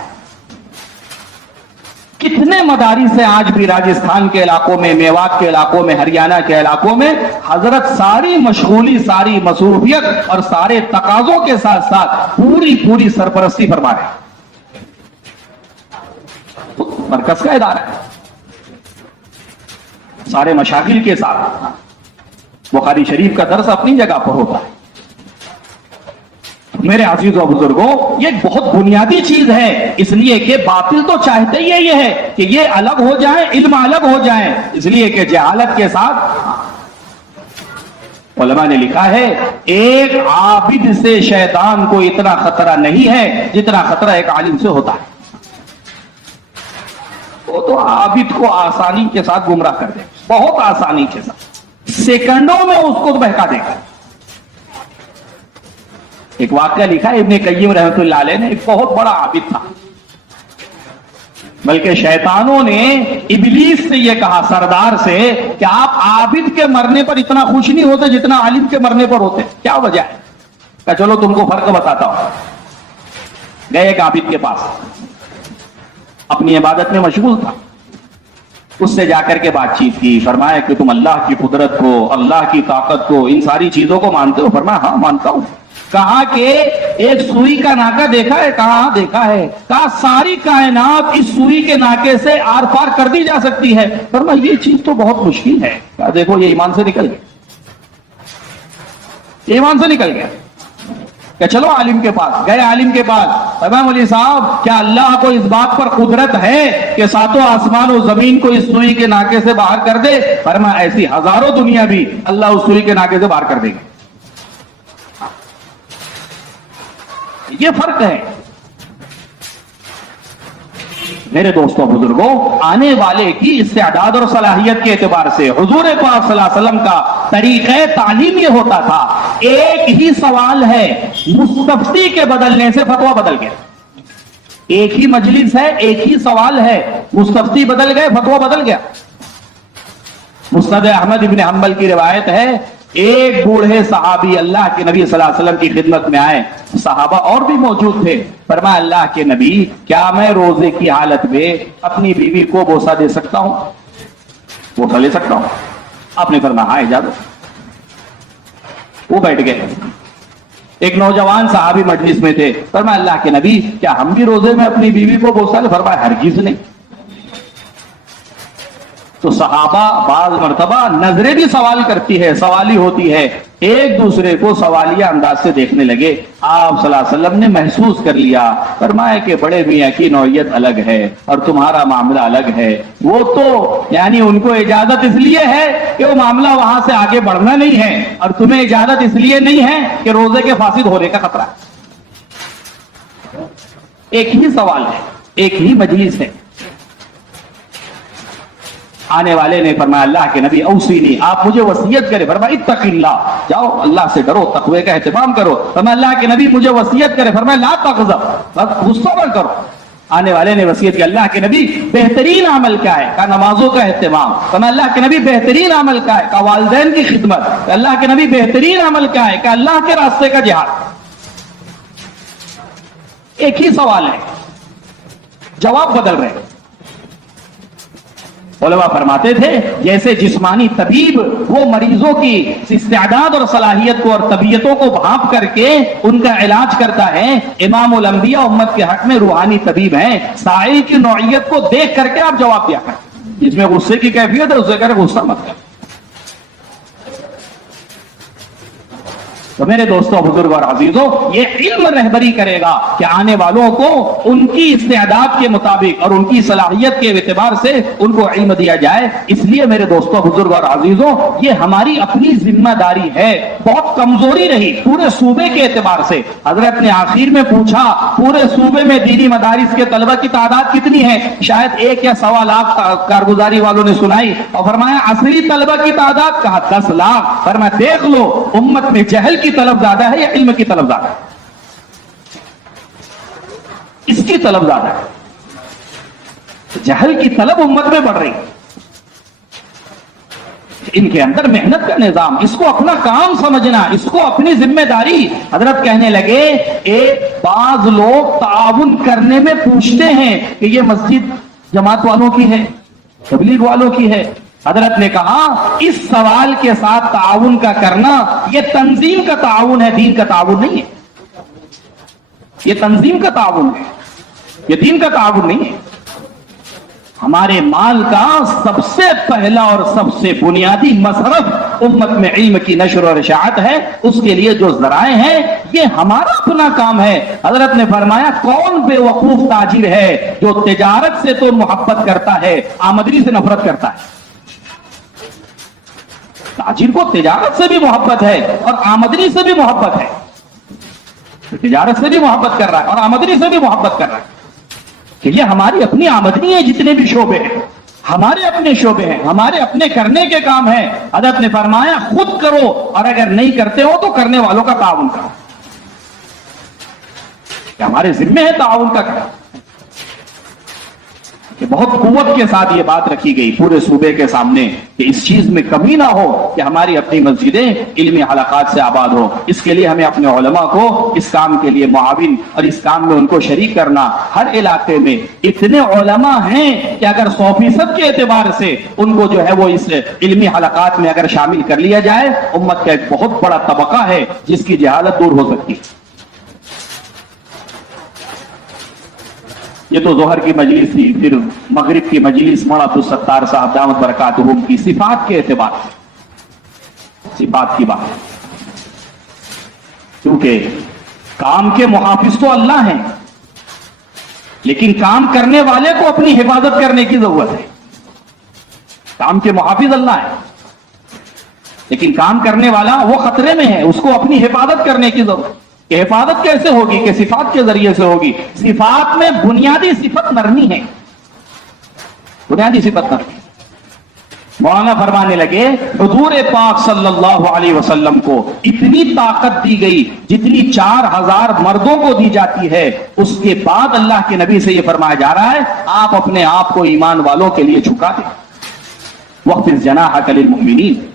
کتنے مدارس ہیں آج بھی راجستھان کے علاقوں میں, میوات کے علاقوں میں, ہریانہ کے علاقوں میں, حضرت ساری مشغولی, ساری مصروفیت اور سارے تقاضوں کے ساتھ ساتھ پوری سرپرستی فرما رہے ہیں. مرکز کا ادارہ ہے, سارے مشاغل کے ساتھ. بخاری شریف کا درس اپنی جگہ پر ہوتا ہے. میرے عزیز و بزرگوں, یہ ایک بہت بنیادی چیز ہے, اس لیے کہ باطل تو چاہتے ہی یہ ہے کہ یہ الگ ہو جائیں, علم الگ ہو جائیں, اس لیے کہ جہالت کے ساتھ علماء نے لکھا ہے ایک عابد سے شیطان کو اتنا خطرہ نہیں ہے جتنا خطرہ ایک عالم سے ہوتا ہے. وہ تو عابد کو آسانی کے ساتھ گمراہ کر دے, بہت آسانی کے ساتھ, سیکنڈوں میں اس کو بہکا دے گا. ایک واقعہ لکھا ہے ابن قیم رحمۃ اللہ علیہ نے, ایک بہت بڑا عابد تھا, بلکہ شیطانوں نے ابلیس سے یہ کہا, سردار سے, کہ آپ عابد کے مرنے پر اتنا خوش نہیں ہوتے جتنا عالم کے مرنے پر ہوتے, کیا وجہ ہے؟ کہ چلو تم کو فرق بتاتا ہوں. گئے ایک عابد کے پاس, اپنی عبادت میں مشغول تھا, اس سے جا کر کے بات چیت کی. فرمایا کہ تم اللہ کی قدرت کو, اللہ کی طاقت کو, ان ساری چیزوں کو مانتے ہو؟ فرمایا ہاں مانتا ہوں. کہا کہ ایک سوئی کا ناکہ دیکھا ہے؟ کہاں دیکھا ہے. کہا ساری کائنات اس سوئی کے ناکے سے آر پار کر دی جا سکتی ہے. فرمایا یہ چیز تو بہت مشکل ہے. کہا دیکھو یہ ایمان سے نکل گیا, ایمان سے نکل گیا. کہ چلو عالم کے پاس گئے. عالم کے پاس فرمایا مولوی صاحب کیا اللہ کو اس بات پر قدرت ہے کہ ساتوں آسمان و زمین کو اس سوئی کے ناکے سے باہر کر دے؟ فرمایا ایسی ہزاروں دنیا بھی اللہ اس سوئی کے ناکے سے باہر کر دے گا. یہ فرق ہے میرے دوستوں بزرگوں. آنے والے کی استعداد اور صلاحیت کے اعتبار سے حضور پاک صلی اللہ علیہ وسلم کا طریقہ تعلیم یہ ہوتا تھا, ایک ہی سوال ہے, مستفتی کے بدلنے سے فتویٰ بدل گیا. ایک ہی مجلس ہے, ایک ہی سوال ہے, مستفتی بدل گئے, فتویٰ بدل گیا. مسند احمد ابن حنبل کی روایت ہے, ایک بوڑھے صحابی اللہ کے نبی صلی اللہ علیہ وسلم کی خدمت میں آئے, صحابہ اور بھی موجود تھے. فرمایا اللہ کے نبی کیا میں روزے کی حالت میں اپنی بیوی کو بوسہ دے سکتا ہوں, بوسہ لے سکتا ہوں؟ آپ نے فرمایا ہاں اجازت. وہ بیٹھ گئے. ایک نوجوان صحابی مجلس میں تھے، فرمایا اللہ کے نبی کیا ہم بھی روزے میں اپنی بیوی کو بوسا لیں؟ فرمایا ہرگز نہیں۔ تو صحابہ بعض مرتبہ نظریں بھی سوال کرتی ہے، سوالی ہوتی ہے، ایک دوسرے کو سوالیہ انداز سے دیکھنے لگے۔ آپ صلی اللہ علیہ وسلم نے محسوس کر لیا، فرمایا کہ بڑے میاں کی نوعیت الگ ہے اور تمہارا معاملہ الگ ہے۔ وہ تو یعنی ان کو اجازت اس لیے ہے کہ وہ معاملہ وہاں سے آگے بڑھنا نہیں ہے، اور تمہیں اجازت اس لیے نہیں ہے کہ روزے کے فاسد ہونے کا خطرہ۔ ایک ہی سوال ہے، ایک ہی مجلس ہے۔ آنے والے نے فرمایا اللہ کے نبی اوصینی، آپ مجھے وصیت کرے۔ فرمایا اتق اللہ، جاؤ اللہ سے ڈرو، تقوی کا اہتمام کرو۔ فرمایا اللہ کے نبی مجھے وصیت کرے۔ فرمایا لا تغضب، بس غصہ نہ کرو۔ آنے والے نے وصیت کی اللہ کے نبی بہترین عمل کیا ہے؟ کہا نمازوں کا اہتمام۔ فرمایا اللہ کے نبی بہترین عمل کیا ہے؟ کہا والدین کی خدمت۔ اللہ کے نبی بہترین عمل کیا ہے؟ کہ اللہ کے راستے کا جہاد۔ ایک ہی سوال ہے، جواب بدل رہے ہیں۔ علماء فرماتے تھے جیسے جسمانی طبیب وہ مریضوں کی استعداد اور صلاحیت کو اور طبیعتوں کو بھانپ کر کے ان کا علاج کرتا ہے، امام الانبیاء امت کے حق میں روحانی طبیب ہیں۔ سائل کی نوعیت کو دیکھ کر کے آپ جواب دیا کریں، جس میں غصے کی کیفیت ہے اسے کہہ رہے غصہ مت کریں۔ تو میرے دوستوں، بزرگ اور عزیزوں، یہ علم رہبری کرے گا کہ آنے والوں کو ان کی استعداد کے مطابق اور ان کی صلاحیت کے اعتبار سے ان کو علم دیا جائے۔ اس لیے میرے دوستوں، بزرگ اور عزیزوں، یہ ہماری اپنی ذمہ داری ہے۔ بہت کمزوری رہی پورے صوبے کے اعتبار سے۔ حضرت نے آخر میں پوچھا پورے صوبے میں دینی مدارس کے طلبہ کی تعداد کتنی ہے؟ شاید 1 یا 1.25 لاکھ کارگزاری والوں نے سنائی، اور فرمایا عصری طلبہ کی تعداد؟ کہا 10 لاکھ۔ فرمایا دیکھ لو امت میں جہل کی طلب زیادہ ہے یا علم کی طلب زیادہ ہے؟ اس کی طلب زیادہ ہے، جہل کی طلب امت میں بڑھ رہی ہے۔ ان کے اندر محنت کا نظام، اس کو اپنا کام سمجھنا، اس کو اپنی ذمہ داری۔ حضرت کہنے لگے بعض لوگ تعاون کرنے میں پوچھتے ہیں کہ یہ مسجد جماعت والوں کی ہے، تبلیغ والوں کی ہے۔ حضرت نے کہا اس سوال کے ساتھ تعاون کا کرنا یہ تنظیم کا تعاون ہے، دین کا تعاون نہیں ہے۔ یہ تنظیم کا تعاون ہے، یہ دین کا تعاون نہیں ہے۔ ہمارے مال کا سب سے پہلا اور سب سے بنیادی مصرف امت میں علم کی نشر اور اشاعت ہے۔ اس کے لیے جو ذرائع ہیں یہ ہمارا اپنا کام ہے۔ حضرت نے فرمایا کون بے وقوف تاجر ہے جو تجارت سے تو محبت کرتا ہے، آمدنی سے نفرت کرتا ہے۔ تاجر کو تجارت سے بھی محبت ہے اور آمدنی سے بھی محبت ہے، تجارت سے بھی محبت کر رہا ہے اور آمدنی سے بھی محبت کر رہا ہے کہ یہ ہماری اپنی آمدنی ہے۔ جتنے بھی شعبے ہیں ہمارے اپنے شعبے ہیں، ہمارے اپنے کرنے کے کام ہیں۔ حضرت نے فرمایا خود کرو، اور اگر نہیں کرتے ہو تو کرنے والوں کا تعاون کرو، کہ ہمارے ذمہ ہے تعاون کا کرنا۔ کہ بہت قوت کے ساتھ یہ بات رکھی گئی پورے صوبے کے سامنے کہ اس چیز میں کمی نہ ہو کہ ہماری اپنی مسجدیں علمی حلقات سے آباد ہو۔ اس کے لیے ہمیں اپنے علماء کو اس کام کے لیے معاون اور اس کام میں ان کو شریک کرنا۔ ہر علاقے میں اتنے علماء ہیں کہ اگر 100% کے اعتبار سے ان کو جو ہے وہ اس علمی حلقات میں اگر شامل کر لیا جائے، امت کا ایک بہت بڑا طبقہ ہے جس کی جہالت دور ہو سکتی ہے۔ یہ تو ظہر کی مجلس تھی، پھر مغرب کی مجلس مولانا عبدالستار صاحب دامت برکاتہم کی صفات کے اعتبار سے، صفات کی بات، کیونکہ کام کے محافظ تو اللہ ہیں، لیکن کام کرنے والے کو اپنی حفاظت کرنے کی ضرورت ہے۔ کام کے محافظ اللہ ہے، لیکن کام کرنے والا وہ خطرے میں ہے، اس کو اپنی حفاظت کرنے کی ضرورت ہے۔ کہ حفاظت کیسے ہوگی؟ کہ صفات کے ذریعے سے ہوگی۔ صفات میں بنیادی صفت نرمی ہے، بنیادی صفت نرمی۔ مولانا فرمانے لگے حضور پاک صلی اللہ علیہ وسلم کو اتنی طاقت دی گئی جتنی 4000 مردوں کو دی جاتی ہے۔ اس کے بعد اللہ کے نبی سے یہ فرمایا جا رہا ہے آپ اپنے آپ کو ایمان والوں کے لیے جھکا دیں، وَخْفِضْ جَنَاحَكَ لِلْمُؤْمِنِينَ۔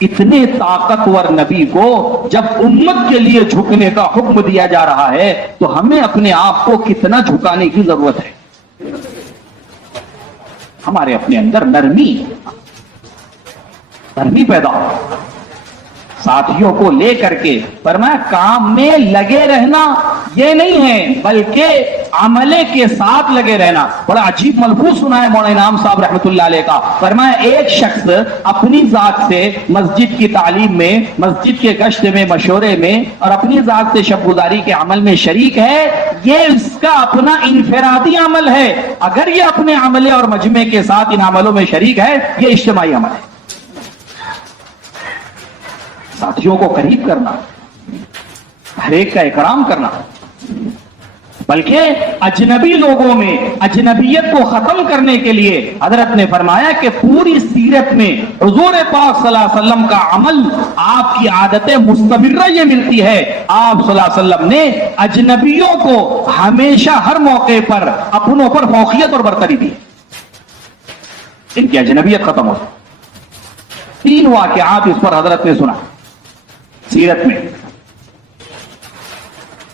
اتنے طاقتور نبی کو جب امت کے لیے جھکنے کا حکم دیا جا رہا ہے تو ہمیں اپنے آپ کو کتنا جھکانے کی ضرورت ہے؟ ہمارے اپنے اندر نرمی پیدا ہو، ساتھیوں کو لے کر کے فرمایا کام میں لگے رہنا یہ نہیں ہے بلکہ عملے کے ساتھ لگے رہنا. بڑا عجیب ملفوظ سنا ہے مولانا انعام صاحب رحمۃ اللہ علیہ کا. فرمایا ایک شخص اپنی ذات سے مسجد کی تعلیم میں، مسجد کے گشت میں، مشورے میں اور اپنی ذات سے شب گزاری کے عمل میں شریک ہے، یہ اس کا اپنا انفرادی عمل ہے. اگر یہ اپنے عملے اور مجمع کے ساتھ ان عملوں میں شریک ہے، یہ اجتماعی عمل ہے. ساتھیوں کو قریب کرنا، ہر ایک کا اکرام کرنا، بلکہ اجنبی لوگوں میں اجنبیت کو ختم کرنے کے لیے حضرت نے فرمایا کہ پوری سیرت میں حضور پاک صلی اللہ علیہ وسلم کا عمل، آپ کی عادت مستمرہ یہ ملتی ہے. آپ صلی اللہ علیہ وسلم نے اجنبیوں کو ہمیشہ ہر موقع پر اپنوں پر فوقیت اور برتری دی، ان کی اجنبیت ختم ہو. 3 واقعات اس پر حضرت نے سنا سیرت میں.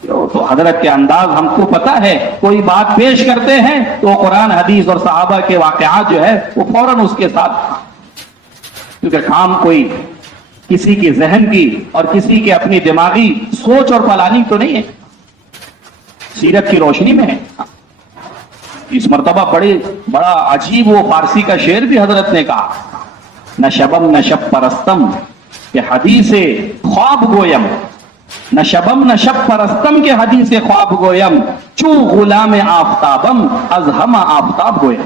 تو حضرت کے انداز ہم کو پتا ہے، کوئی بات پیش کرتے ہیں تو قرآن حدیث اور صحابہ کے واقعات جو ہے وہ فوراً اس کے ساتھ، کیونکہ کام کوئی کسی کی ذہن کی اور کسی کے اپنی دماغی سوچ اور پلاننگ تو نہیں ہے، سیرت کی روشنی میں ہے. اس مرتبہ بڑا عجیب وہ فارسی کا شعر بھی حضرت نے کہا، نہ شبم نہ شب پرستم کہ حدیث خواب گویم، نہ شبم نہ شب پرستم کے حدیث خواب گویم، چو غلام آفتابم از ہم آفتاب گویم.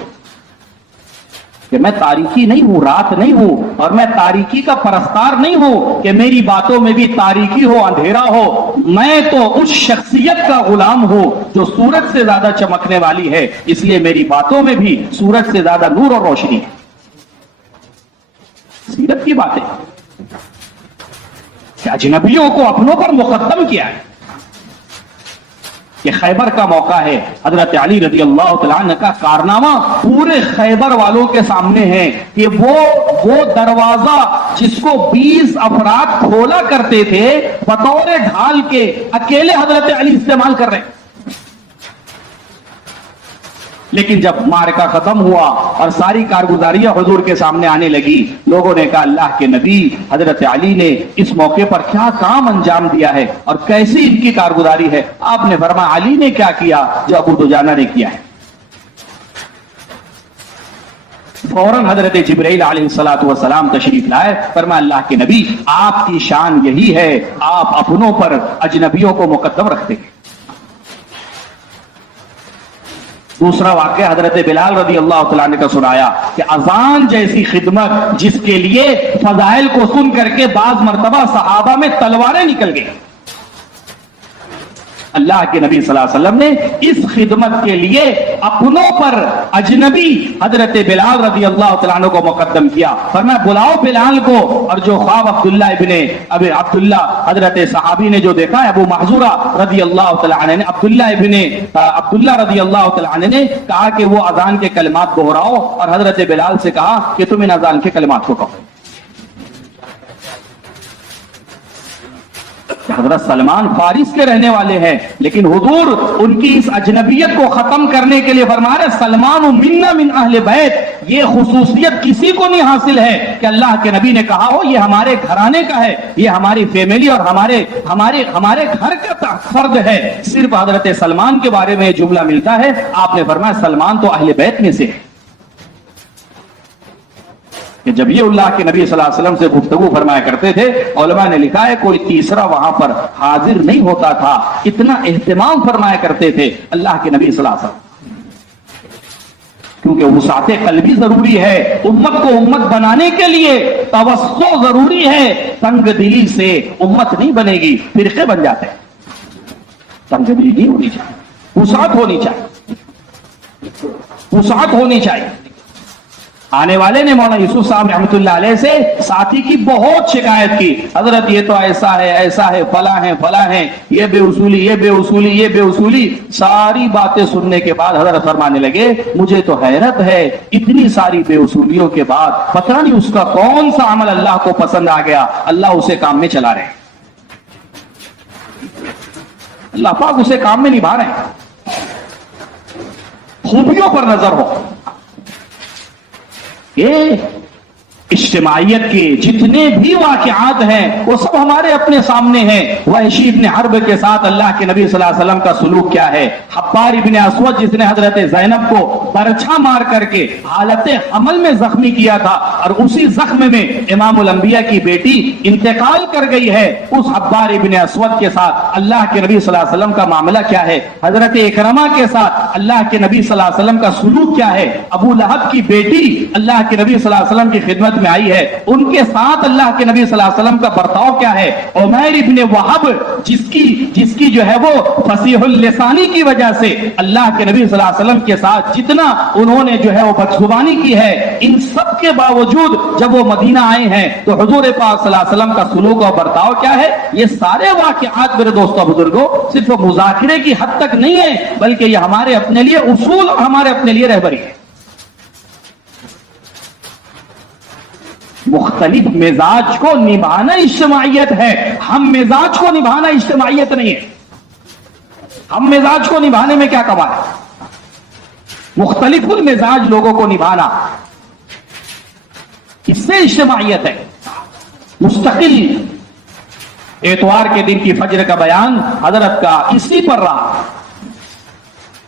کہ میں تاریکی نہیں ہوں، رات نہیں ہوں، اور میں تاریکی کا پرستار نہیں ہوں کہ میری باتوں میں بھی تاریکی ہو، اندھیرا ہو. میں تو اس شخصیت کا غلام ہوں جو سورج سے زیادہ چمکنے والی ہے، اس لیے میری باتوں میں بھی سورج سے زیادہ نور اور روشنی ہے. سیرت کی باتیں کہ اجنبیوں کو اپنوں پر مقدم کیا ہے. کہ خیبر کا موقع ہے، حضرت علی رضی اللہ تعالیٰ عنہ کا کارنامہ پورے خیبر والوں کے سامنے ہے کہ وہ دروازہ جس کو 20 افراد کھولا کرتے تھے بطور ڈھال کے اکیلے حضرت علی استعمال کر رہے ہیں. لیکن جب معرکہ ختم ہوا اور ساری کارگزاریاں حضور کے سامنے آنے لگی، لوگوں نے کہا اللہ کے نبی حضرت علی نے اس موقع پر کیا کام انجام دیا ہے اور کیسی ان کی کارگزاری ہے. آپ نے فرمایا علی نے کیا کیا جو ابو دجانہ نے کیا ہے. فوراً حضرت جبرائیل علیہ الصلوۃ والسلام تشریف لائے. فرمایا اللہ کے نبی آپ کی شان یہی ہے، آپ اپنوں پر اجنبیوں کو مقدم رکھتے ہیں. دوسرا واقعہ حضرت بلال رضی اللہ تعالیٰ عنہ کا سنایا کہ اذان جیسی خدمت جس کے لیے فضائل کو سن کر کے بعض مرتبہ صحابہ میں تلواریں نکل گئی، اللہ کے نبی صلی اللہ علیہ وسلم نے اس خدمت کے لیے اپنوں پر اجنبی حضرت بلال رضی اللہ تعالیٰ عنہ کو مقدم کیا. فرمایا بلاؤ بلال کو. اور جو خواب عبداللہ حضرت صحابی نے جو دیکھا ہے، ابو محذورہ رضی اللہ تعالیٰ عنہ نے عبداللہ رضی اللہ تعالیٰ عنہ نے کہا کہ وہ اذان کے کلمات دہراؤ، اور حضرت بلال سے کہا کہ تم ان اذان کے کلمات کو کہو. حضرت سلمان فارس کے رہنے والے ہیں، لیکن حضور ان کی اس اجنبیت کو ختم کرنے کے لیے فرما رہے سلمان منا من اہل بیت. یہ خصوصیت کسی کو نہیں حاصل ہے کہ اللہ کے نبی نے کہا ہو یہ ہمارے گھرانے کا ہے، یہ ہماری فیملی اور ہمارے گھر کا فرد ہے. صرف حضرت سلمان کے بارے میں یہ جملہ ملتا ہے. آپ نے فرمایا سلمان تو اہل بیت میں سے ہے. کہ جب یہ اللہ کے نبی صلی اللہ علیہ وسلم سے گفتگو فرمایا کرتے تھے، علماء نے لکھا ہے کوئی تیسرا وہاں پر حاضر نہیں ہوتا تھا، اتنا اہتمام فرمایا کرتے تھے اللہ کے نبی صلی اللہ علیہ وسلم. کیونکہ وسعت قلبی ضروری ہے، امت کو امت بنانے کے لیے توسع ضروری ہے. تنگ دلی سے امت نہیں بنے گی، فرقے بن جاتے ہیں. تنگ دلی نہیں ہونی چاہیے، وسعت ہونی چاہیے، وسعت ہونی چاہیے. آنے والے نے مولانا یوسف صاحب رحمۃ اللہ علیہ سے ساتھی کی بہت شکایت کی، حضرت یہ تو ایسا ہے فلاں ہیں، یہ بے اصولی. ساری باتیں سننے کے بعد حضرت فرمانے لگے مجھے تو حیرت ہے، اتنی ساری بے اصولیوں کے بعد پتہ نہیں اس کا کون سا عمل اللہ کو پسند آ گیا، اللہ اسے کام میں چلا رہے ہیں، اللہ پاک اسے کام میں نبھا رہے ہیں. خوبیوں پر نظر ہو. اجتماعیت کے جتنے بھی واقعات ہیں وہ سب ہمارے اپنے سامنے ہیں. وحشی ابن حرب کے ساتھ اللہ کے نبی صلی اللہ علیہ وسلم کا سلوک کیا ہے, حبار ابن اسود جس نے حضرت زینب کو برچھا مار کر کے حالت حمل میں زخمی کیا تھا اور اسی زخم میں امام الانبیاء کی بیٹی انتقال کر گئی ہے, اس حبار ابن اسود کے ساتھ اللہ کے نبی صلی اللہ علیہ وسلم کا معاملہ کیا ہے, حضرت اکرمہ کے ساتھ اللہ کے نبی صلی اللہ علیہ وسلم کا سلوک کیا ہے, ابو لہب کی بیٹی اللہ کے نبی صلی اللہ علیہ وسلم کی خدمت میں آئی ہے, ان کے ساتھ اللہ کے نبی صلی اللہ علیہ وسلم کا برتاؤ کیا ہے, عمیر ابن وہب جس کی جو ہے وہ فصیح اللسانی کی وجہ سے اللہ کے نبی صلی اللہ علیہ وسلم کے ساتھ جتنا انہوں نے جو ہے وہ بدزبانی کی ہے, ان سب کے باوجود جب وہ مدینہ آئے ہیں تو حضور پاک صلی اللہ علیہ وسلم کا سلوک اور برتاؤ کیا ہے. یہ سارے واقعات میرے دوستوں بزرگوں صرف مذاکرے کی حد تک نہیں ہے بلکہ یہ ہمارے اپنے لیے اصول اور ہمارے اپنے لیے رہبری ہے. مختلف مزاج کو نبھانا اجتماعیت ہے, ہم مزاج کو نبھانا اجتماعیت نہیں ہے. ہم مزاج کو نبھانے میں کیا کما ہے, مختلف المزاج لوگوں کو نبھانا, اس سے اجتماعیت ہے. مستقل اتوار کے دن کی فجر کا بیان حضرت کا اسی پر رہا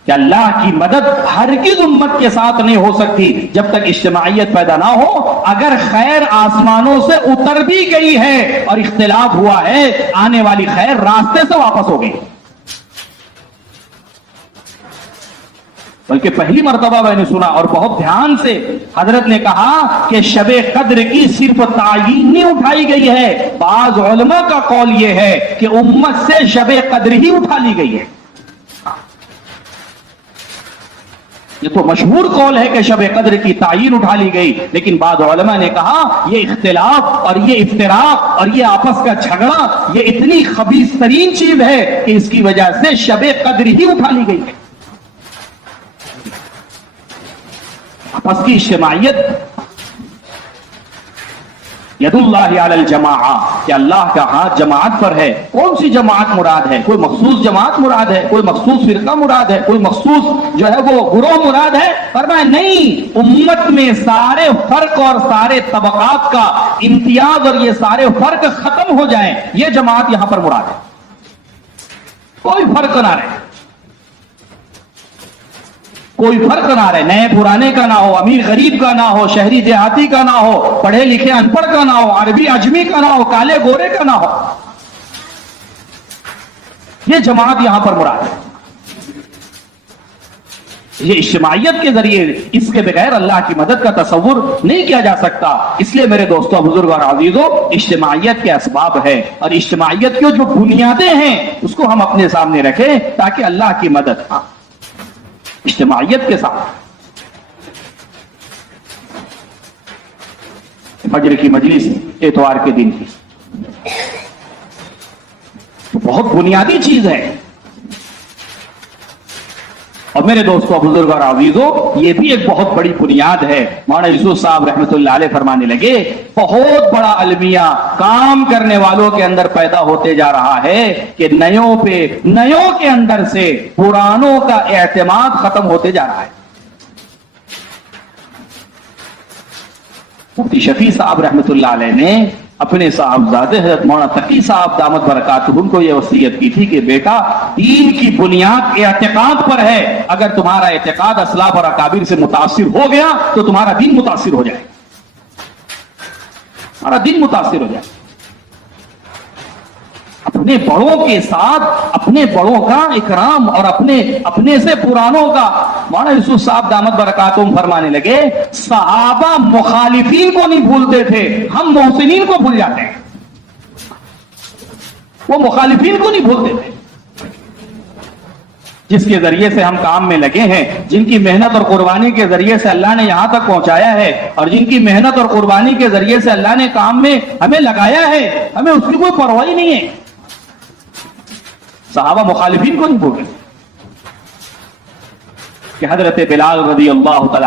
کہ اللہ کی مدد ہرگز امت کے ساتھ نہیں ہو سکتی جب تک اجتماعیت پیدا نہ ہو. اگر خیر آسمانوں سے اتر بھی گئی ہے اور اختلاف ہوا ہے, آنے والی خیر راستے سے واپس ہو گئی. بلکہ پہلی مرتبہ میں نے سنا اور بہت دھیان سے حضرت نے کہا کہ شب قدر کی صرف تعیین نہیں اٹھائی گئی ہے, بعض علماء کا قول یہ ہے کہ امت سے شب قدر ہی اٹھا لی گئی ہے. یہ تو مشہور قول ہے کہ شب قدر کی تعیین اٹھا لی گئی, لیکن بعض علماء نے کہا یہ اختلاف اور یہ افتراق اور یہ آپس کا جھگڑا یہ اتنی خبیث ترین چیز ہے کہ اس کی وجہ سے شب قدر ہی اٹھا لی گئی ہے. آپس کی اجتماعیت, ید اللہ علی الجماعہ, کہ اللہ کا ہاتھ جماعت پر ہے. کون سی جماعت مراد ہے؟ کوئی مخصوص جماعت مراد ہے, کوئی مخصوص فرقہ مراد ہے, کوئی مخصوص جو ہے وہ گروہ مراد ہے؟ فرمایا نہیں, امت میں سارے فرق اور سارے طبقات کا امتیاز اور یہ سارے فرق ختم ہو جائیں, یہ جماعت یہاں پر مراد ہے. کوئی فرق نہ رہے, کوئی فرق نہ رہے, نئے پرانے کا نہ ہو, امیر غریب کا نہ ہو, شہری دیہاتی کا نہ ہو, پڑھے لکھے ان پڑھ کا نہ ہو, عربی عجمی کا نہ ہو, کالے گورے کا نہ ہو. یہ جماعت یہاں پر مراد ہے. یہ اجتماعیت کے ذریعے, اس کے بغیر اللہ کی مدد کا تصور نہیں کیا جا سکتا. اس لیے میرے دوستوں, بزرگ اور عزیزوں, اجتماعیت کے اسباب ہے اور اجتماعیت کی جو بنیادیں ہیں اس کو ہم اپنے سامنے رکھیں تاکہ اللہ کی مدد اجتماعیت کے ساتھ. فجر کی مجلس اتوار کے دن کی بہت بنیادی چیز ہے. اور میرے دوستوں, بزرگ اور عزیزوں, یہ بھی ایک بہت بڑی بنیاد ہے. مولانا یوسف صاحب رحمۃ اللہ علیہ فرمانے لگے, بہت بڑا المیہ کام کرنے والوں کے اندر پیدا ہوتے جا رہا ہے کہ نئیوں کے اندر سے پرانوں کا اعتماد ختم ہوتے جا رہا ہے. مفتی شفیع صاحب رحمۃ اللہ علیہ نے اپنے صاحبزادے حضرت مولانا تقی صاحب دامت برکاتہم کو یہ وصیت کی تھی کہ بیٹا, دین کی بنیاد اعتقاد پر ہے. اگر تمہارا اعتقاد اسلاف اور اکابر سے متاثر ہو گیا تو تمہارا دین متاثر ہو جائے, تمہارا دین متاثر ہو جائے. اپنے بڑوں کے ساتھ اپنے بڑوں کا اکرام اور اپنے سے پرانوں کا. مولانا یوسف صاحب دامت برکاتہم فرمانے لگے, صحابہ مخالفین کو نہیں بھولتے تھے, ہم محسنین کو بھول جاتے ہیں. وہ مخالفین کو نہیں بھولتے تھے جس کے ذریعے سے ہم کام میں لگے ہیں, جن کی محنت اور قربانی کے ذریعے سے اللہ نے یہاں تک پہنچایا ہے, اور جن کی محنت اور قربانی کے ذریعے سے اللہ نے کام میں ہمیں لگایا ہے, ہمیں اس کی کوئی پرواہ نہیں ہے. صحابہ مخالفین کو نہیں بھولے کہ حضرت بلال رضی اللہ تعالی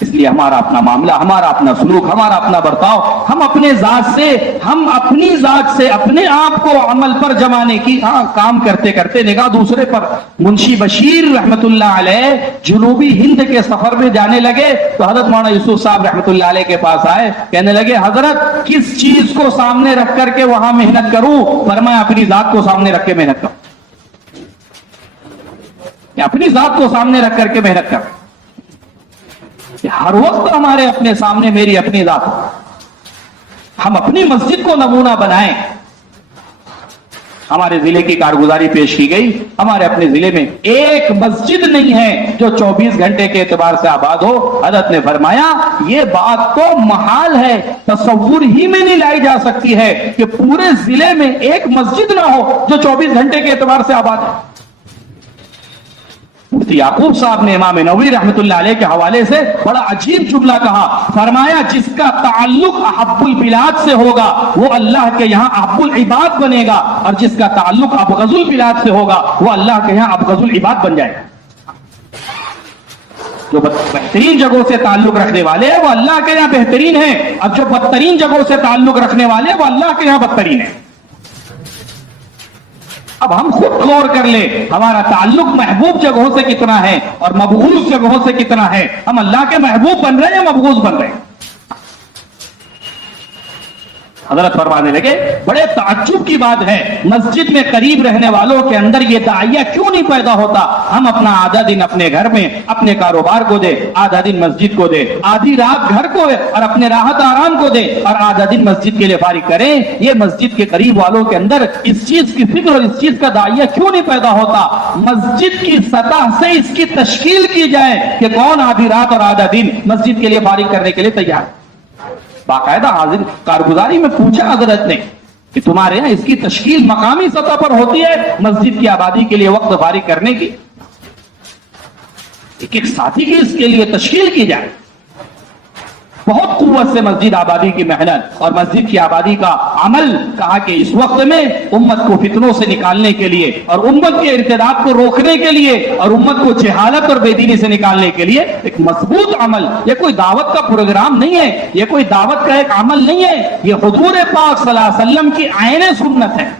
اس لیے ہمارا اپنا معاملہ، ہمارا اپنا سلوک، ہمارا اپنا برتاؤ، ہم اپنی ذات سے اپنے آپ کو عمل پر جمانے کی کام کرتے کرتے نگاہ دوسرے پر۔ منشی بشیر رحمت اللہ علیہ جنوبی ہند کے سفر میں جانے لگے تو حضرت مولانا یوسف صاحب رحمت اللہ علیہ کے پاس آئے، کہنے لگے حضرت کس چیز کو سامنے رکھ کر کے وہاں محنت کروں؟ فرمایا اپنی ذات کو سامنے رکھ کے محنت کرو، اپنی ذات کو سامنے رکھ کر کے محنت کرو۔ ہر وقت ہمارے اپنے سامنے میری اپنی ذات، ہم اپنی مسجد کو نمونہ بنائیں۔ ہمارے ضلع کی کارگزاری پیش کی گئی، ہمارے اپنے ضلع میں ایک مسجد نہیں ہے جو 24 گھنٹے کے اعتبار سے آباد ہو۔ حضرت نے فرمایا یہ بات تو محال ہے، تصور ہی میں نہیں لائی جا سکتی ہے کہ پورے ضلع میں ایک مسجد نہ ہو جو 24 گھنٹے کے اعتبار سے آباد ہے۔ مفتی یعقوب صاحب نے امام نووی رحمت اللہ علیہ کے حوالے سے بڑا عجیب جملہ کہا، فرمایا جس کا تعلق احب البلاد سے ہوگا وہ اللہ کے یہاں احب العباد بنے گا، اور جس کا تعلق ابغض البلاد سے ہوگا وہ اللہ کے یہاں ابغض العباد بن جائے گا۔ جو بہترین جگہوں سے تعلق رکھنے والے ہیں وہ اللہ کے یہاں بہترین ہیں، اور جو بدترین جگہوں سے تعلق رکھنے والے ہیں وہ اللہ کے یہاں بدترین ہیں۔ اب ہم خود غور کر لیں ہمارا تعلق محبوب جگہوں سے کتنا ہے اور مبغوض جگہوں سے کتنا ہے۔ ہم اللہ کے محبوب بن رہے ہیں یا مبغوض بن رہے ہیں؟ حضرت فرمانے لگے بڑے تعجب کی بات ہے، مسجد میں قریب رہنے والوں کے اندر یہ داعیہ کیوں نہیں پیدا ہوتا؟ ہم اپنا آدھا دن اپنے گھر میں اپنے کاروبار کو دے، آدھا دن مسجد کو دے، آدھی رات گھر کو اور اپنے راحت آرام کو دے، اور آدھا دن مسجد کے لیے فارغ کریں۔ یہ مسجد کے قریب والوں کے اندر اس چیز کی فکر اور اس چیز کا داعیہ کیوں نہیں پیدا ہوتا؟ مسجد کی سطح سے اس کی تشکیل کی جائے کہ کون آدھی رات اور آدھا دن مسجد کے لیے فارغ کرنے کے لیے تیار ہے۔ باقاعدہ حاضر کارگزاری میں پوچھا حضرت نے کہ تمہارے یہاں اس کی تشکیل مقامی سطح پر ہوتی ہے مسجد کی آبادی کے لیے وقت فارغ کرنے کی؟ ایک ایک ساتھی کی اس کے لیے تشکیل کی جائے۔ بہت قوت سے مسجد آبادی کی محنت اور مسجد کی آبادی کا عمل، کہا کہ اس وقت میں امت کو فتنوں سے نکالنے کے لیے اور امت کے ارتداد کو روکنے کے لیے اور امت کو جہالت اور بے دینی سے نکالنے کے لیے ایک مضبوط عمل، یہ کوئی دعوت کا پروگرام نہیں ہے، یہ کوئی دعوت کا ایک عمل نہیں ہے، یہ حضور پاک صلی اللہ علیہ وسلم کی عین سنت ہے۔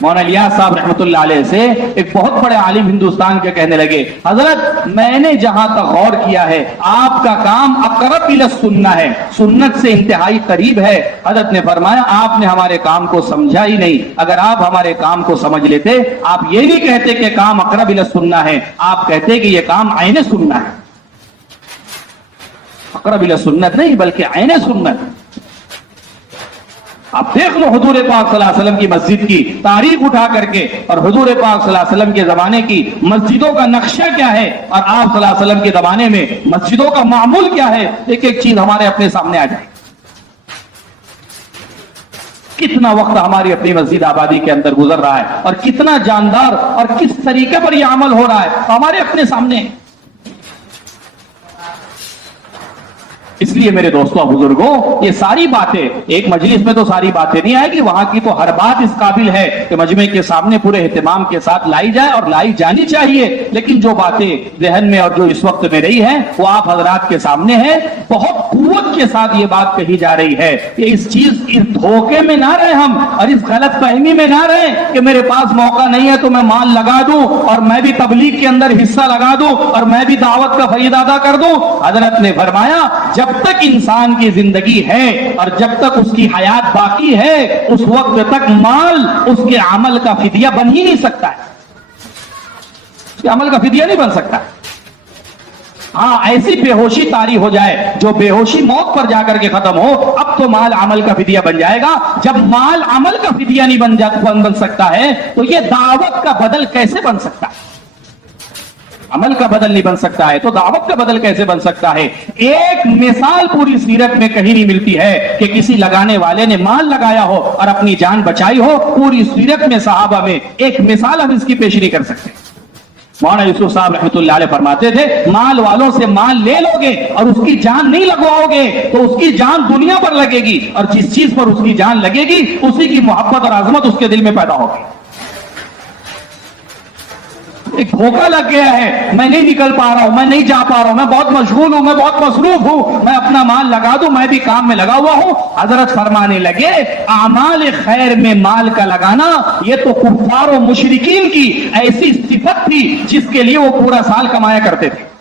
مولانا الیاس صاحب رحمت اللہ علیہ سے ایک بہت بڑے عالم ہندوستان کے کہنے لگے حضرت میں نے جہاں تک غور کیا ہے آپ کا کام اقرب الی السنہ ہے، سنت سے انتہائی قریب ہے۔ حضرت نے فرمایا آپ نے ہمارے کام کو سمجھا ہی نہیں، اگر آپ ہمارے کام کو سمجھ لیتے آپ یہ نہیں کہتے کہ کام اقرب الی السنہ ہے، آپ کہتے کہ یہ کام عین سنہ ہے۔ اقرب الی السنت نہیں بلکہ عین سنت۔ آپ دیکھ لو حضور پاک صلی اللہ علیہ وسلم کی مسجد کی تاریخ اٹھا کر کے اور حضور پاک صلی اللہ علیہ وسلم کے زمانے کی مسجدوں کا نقشہ کیا ہے اور آپ صلی اللہ علیہ وسلم کے زمانے میں مسجدوں کا معمول کیا ہے، ایک ایک چیز ہمارے اپنے سامنے آ جائے۔ کتنا وقت ہماری اپنی مسجد آبادی کے اندر گزر رہا ہے اور کتنا جاندار اور کس طریقے پر یہ عمل ہو رہا ہے ہمارے اپنے سامنے۔ اس لیے میرے دوستوں بزرگوں یہ ساری باتیں ایک مجلس میں تو ساری باتیں نہیں آئے گی، وہاں کی تو ہر بات اس قابل ہے کہ مجمع کے سامنے پورے اہتمام کے ساتھ لائی جائے اور لائی جانی چاہیے، لیکن جو باتیں ذہن میں اور جو اس وقت میں رہی ہیں وہ آپ حضرات کے سامنے ہے۔ بہت قوت کے ساتھ یہ بات کہی جا رہی ہے کہ اس دھوکے میں نہ رہے ہم اور اس غلط فہمی میں نہ رہے کہ میرے پاس موقع نہیں ہے تو میں مال لگا دوں اور میں بھی تبلیغ کے اندر حصہ لگا دوں اور میں بھی دعوت کا فریضہ ادا کر دوں۔ حضرت نے فرمایا جب تک انسان کی زندگی ہے اور جب تک اس کی حیات باقی ہے اس وقت تک مال اس کے عمل کا فدیہ بن ہی نہیں سکتا ہے، اس کے عمل کا فدیہ نہیں بن سکتا۔ ہاں ایسی بے ہوشی طاری ہو جائے جو بے ہوشی موت پر جا کر کے ختم ہو، اب تو مال عمل کا فدیہ بن جائے گا۔ جب مال عمل کا فدیہ نہیں بن سکتا ہے تو یہ دعوت کا بدل کیسے بن سکتا ہے؟ عمل کا بدل نہیں بن سکتا ہے تو دعوت کا بدل کیسے بن سکتا ہے؟ ایک مثال پوری سیرت میں کہیں نہیں ملتی ہے کہ کسی لگانے والے نے مال لگایا ہو اور اپنی جان بچائی ہو، پوری سیرت میں صحابہ میں ایک مثال ہم اس کی پیش نہیں کر سکتے۔ مولانا یوسف صاحب رحمۃ اللہ علیہ فرماتے تھے مال والوں سے مال لے لو گے اور اس کی جان نہیں لگواؤ گے تو اس کی جان دنیا پر لگے گی، اور جس چیز پر اس کی جان لگے گی اسی کی محبت اور عظمت اس کے دل میں پیدا ہوگی۔ ایک دھوکہ لگ گیا ہے، میں نہیں نکل پا رہا ہوں، میں نہیں جا پا رہا ہوں، میں بہت مشغول ہوں، میں بہت مصروف ہوں، میں اپنا مال لگا دوں، میں بھی کام میں لگا ہوا ہوں۔ حضرت فرمانے لگے اعمال خیر میں مال کا لگانا یہ تو کفار و مشرکین کی ایسی صفت تھی جس کے لیے وہ پورا سال کمایا کرتے تھے۔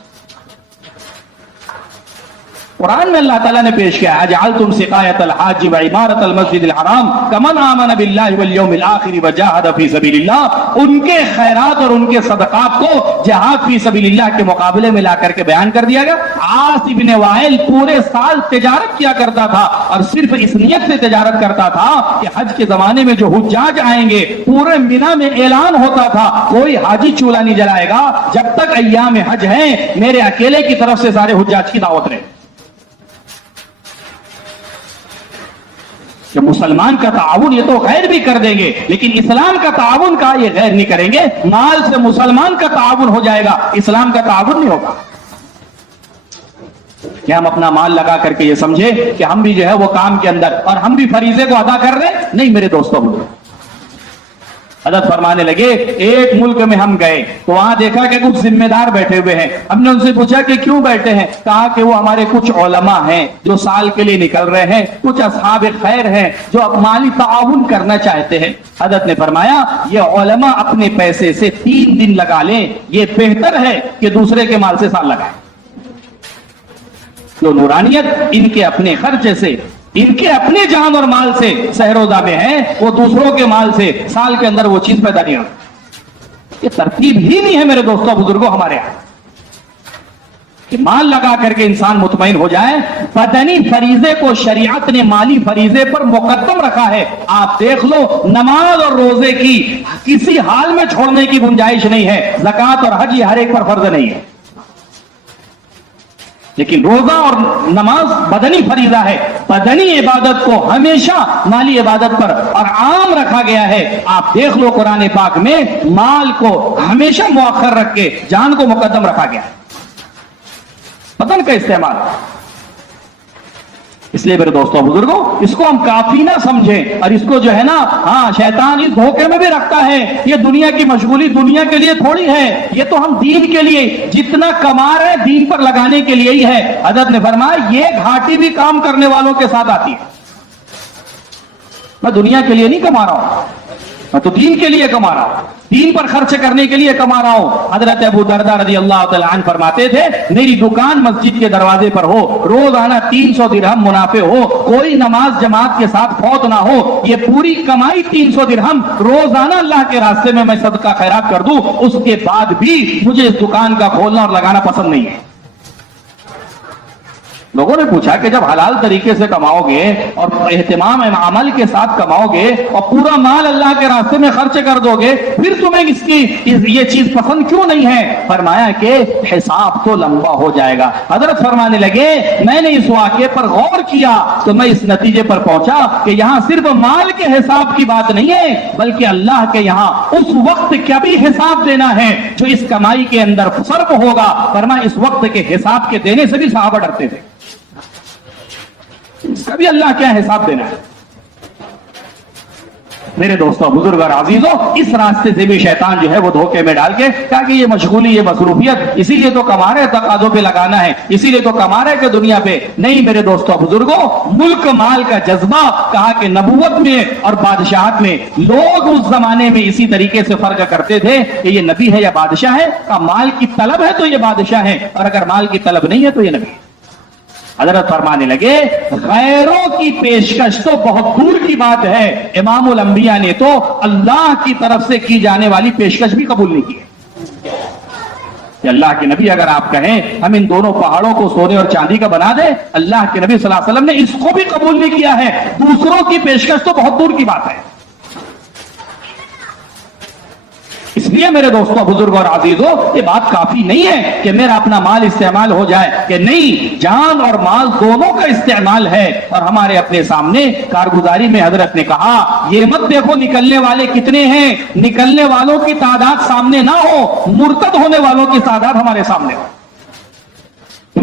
قرآن میں اللہ تعالیٰ نے پیش کیا اجعلتم سقایۃ الحاج وعمارۃ المسجد الحرام کمن آمن باللہ والیوم الآخر وجاہد فی سبیل اللہ، ان کے خیرات اور ان کے صدقات کو جہاد فی سبیل اللہ کے مقابلے میں لا کر کے بیان کر دیا گیا۔ عاص ابن وائل پورے سال تجارت کیا کرتا تھا اور صرف اس نیت سے تجارت کرتا تھا کہ حج کے زمانے میں جو حجاج آئیں گے پورے مینا میں اعلان ہوتا تھا کوئی حاجی چولہا نہیں جلائے گا جب تک ایام حج ہیں، میرے اکیلے کی طرف سے سارے حجاج کی دعوت رہے۔ کہ مسلمان کا تعاون یہ تو غیر بھی کر دیں گے لیکن اسلام کا تعاون کا یہ غیر نہیں کریں گے۔ مال سے مسلمان کا تعاون ہو جائے گا، اسلام کا تعاون نہیں ہوگا۔ کہ ہم اپنا مال لگا کر کے یہ سمجھے کہ ہم بھی جو ہے وہ کام کے اندر اور ہم بھی فریضے کو ادا کر رہے ہیں، نہیں میرے دوستوں۔ حضرت فرمانے لگے ایک ملک میں ہم گئے تو وہاں دیکھا کہ کچھ ذمہ دار بیٹھے ہوئے ہیں۔ ہم نے ان سے پوچھا کہ کیوں بیٹھے ہیں؟ کہا کہ وہ ہمارے کچھ علماء ہیں جو سال کے لیے نکل رہے ہیں، کچھ اصحاب خیر ہیں جو اب مالی تعاون کرنا چاہتے ہیں۔ حضرت نے فرمایا یہ علماء اپنے پیسے سے 3 دن لگا لیں، یہ بہتر ہے کہ دوسرے کے مال سے سال لگائیں۔ جو نورانیت ان کے اپنے خرچے سے، ان کے اپنے جان اور مال سے سہروزہ میں ہے، وہ دوسروں کے مال سے سال کے اندر وہ چیز پیدا نہیں ہوتی۔ یہ ترتیب ہی نہیں ہے میرے دوستوں بزرگوں ہمارے یہاں کہ مال لگا کر کے انسان مطمئن ہو جائے۔ بدنی فریضے کو شریعت نے مالی فریضے پر مقدم رکھا ہے۔ آپ دیکھ لو نماز اور روزے کی کسی حال میں چھوڑنے کی گنجائش نہیں ہے، زکوٰۃ اور حج یہ ہر ایک پر فرض نہیں ہے، لیکن روزہ اور نماز بدنی فریضہ ہے۔ بدنی عبادت کو ہمیشہ مالی عبادت پر اور عام رکھا گیا ہے۔ آپ دیکھ لو قرآن پاک میں مال کو ہمیشہ مؤخر رکھ کے جان کو مقدم رکھا گیا ہے، بدن کا استعمال۔ اس لیے میرے دوستوں بزرگوں اس کو ہم کافی نہ سمجھیں، اور اس کو جو ہے نا شیطان اس دھوکے میں بھی رکھتا ہے یہ دنیا کی مشغولی دنیا کے لیے تھوڑی ہے، یہ تو ہم دین کے لیے جتنا کما رہے ہیں دین پر لگانے کے لیے ہی ہے۔ حضرت نے فرمایا یہ گھاٹی بھی کام کرنے والوں کے ساتھ آتی ہے۔ میں دنیا کے لیے نہیں کما رہا ہوں، میں تو دین کے لیے کما رہا ہوں، دین پر خرچ کرنے کے لیے کما رہا ہوں۔ حضرت ابو درداء رضی اللہ تعالیٰ عنہ فرماتے تھے میری دکان مسجد کے دروازے پر ہو، روزانہ 300 درہم منافع ہو، کوئی نماز جماعت کے ساتھ فوت نہ ہو، یہ پوری کمائی 300 درہم روزانہ اللہ کے راستے میں میں صدقہ خیرات کر دوں، اس کے بعد بھی مجھے اس دکان کا کھولنا اور لگانا پسند نہیں ہے۔ لوگوں نے پوچھا کہ جب حلال طریقے سے کماؤ گے اور اہتمام عمل کے ساتھ کماؤ گے اور پورا مال اللہ کے راستے میں خرچ کر دو گے، پھر تمہیں یہ چیز پسند کیوں نہیں ہے؟ فرمایا کہ حساب تو لمبا ہو جائے گا۔ حضرت فرمانے لگے میں نے اس واقعے پر غور کیا تو میں اس نتیجے پر پہنچا کہ یہاں صرف مال کے حساب کی بات نہیں ہے بلکہ اللہ کے یہاں اس وقت کا بھی حساب دینا ہے جو اس کمائی کے اندر صرف ہوگا۔ فرمایا اس وقت کے حساب کے دینے سے بھی صحابہ ڈرتے تھے، اس کا بھی اللہ کیا حساب دینا ہے۔ میرے دوستوں بزرگ اور عزیزوں اس راستے سے بھی شیطان جو ہے وہ دھوکے میں ڈال کے کہا کہ یہ مشغولی یہ مصروفیت اسی لیے تو کما رہے تقاضوں پہ لگانا ہے، اسی لیے تو کما رہے کہ دنیا پہ نہیں۔ میرے دوستوں بزرگوں ملک مال کا جذبہ، کہا کہ نبوت میں اور بادشاہت میں لوگ اس زمانے میں اسی طریقے سے فرق کرتے تھے کہ یہ نبی ہے یا بادشاہ ہے، کہ مال کی طلب ہے تو یہ بادشاہ ہے اور اگر مال کی طلب نہیں ہے تو یہ نبی ہے۔ حضرت فرمانے لگے غیروں کی پیشکش تو بہت دور کی بات ہے، امام الانبیاء نے تو اللہ کی طرف سے کی جانے والی پیشکش بھی قبول نہیں کی کہ اللہ کے نبی اگر آپ کہیں ہم ان دونوں پہاڑوں کو سونے اور چاندی کا بنا دیں، اللہ کے نبی صلی اللہ علیہ وسلم نے اس کو بھی قبول نہیں کیا ہے، دوسروں کی پیشکش تو بہت دور کی بات ہے۔ اس لیے میرے دوستوں بزرگ اور عزیزوں یہ بات کافی نہیں ہے کہ میرا اپنا مال استعمال ہو جائے، کہ نہیں، جان اور مال دونوں کا استعمال ہے۔ اور ہمارے اپنے سامنے کارگزاری میں حضرت نے کہا یہ مت دیکھو نکلنے والے کتنے ہیں، نکلنے والوں کی تعداد سامنے نہ ہو، مرتد ہونے والوں کی تعداد ہمارے سامنے ہو۔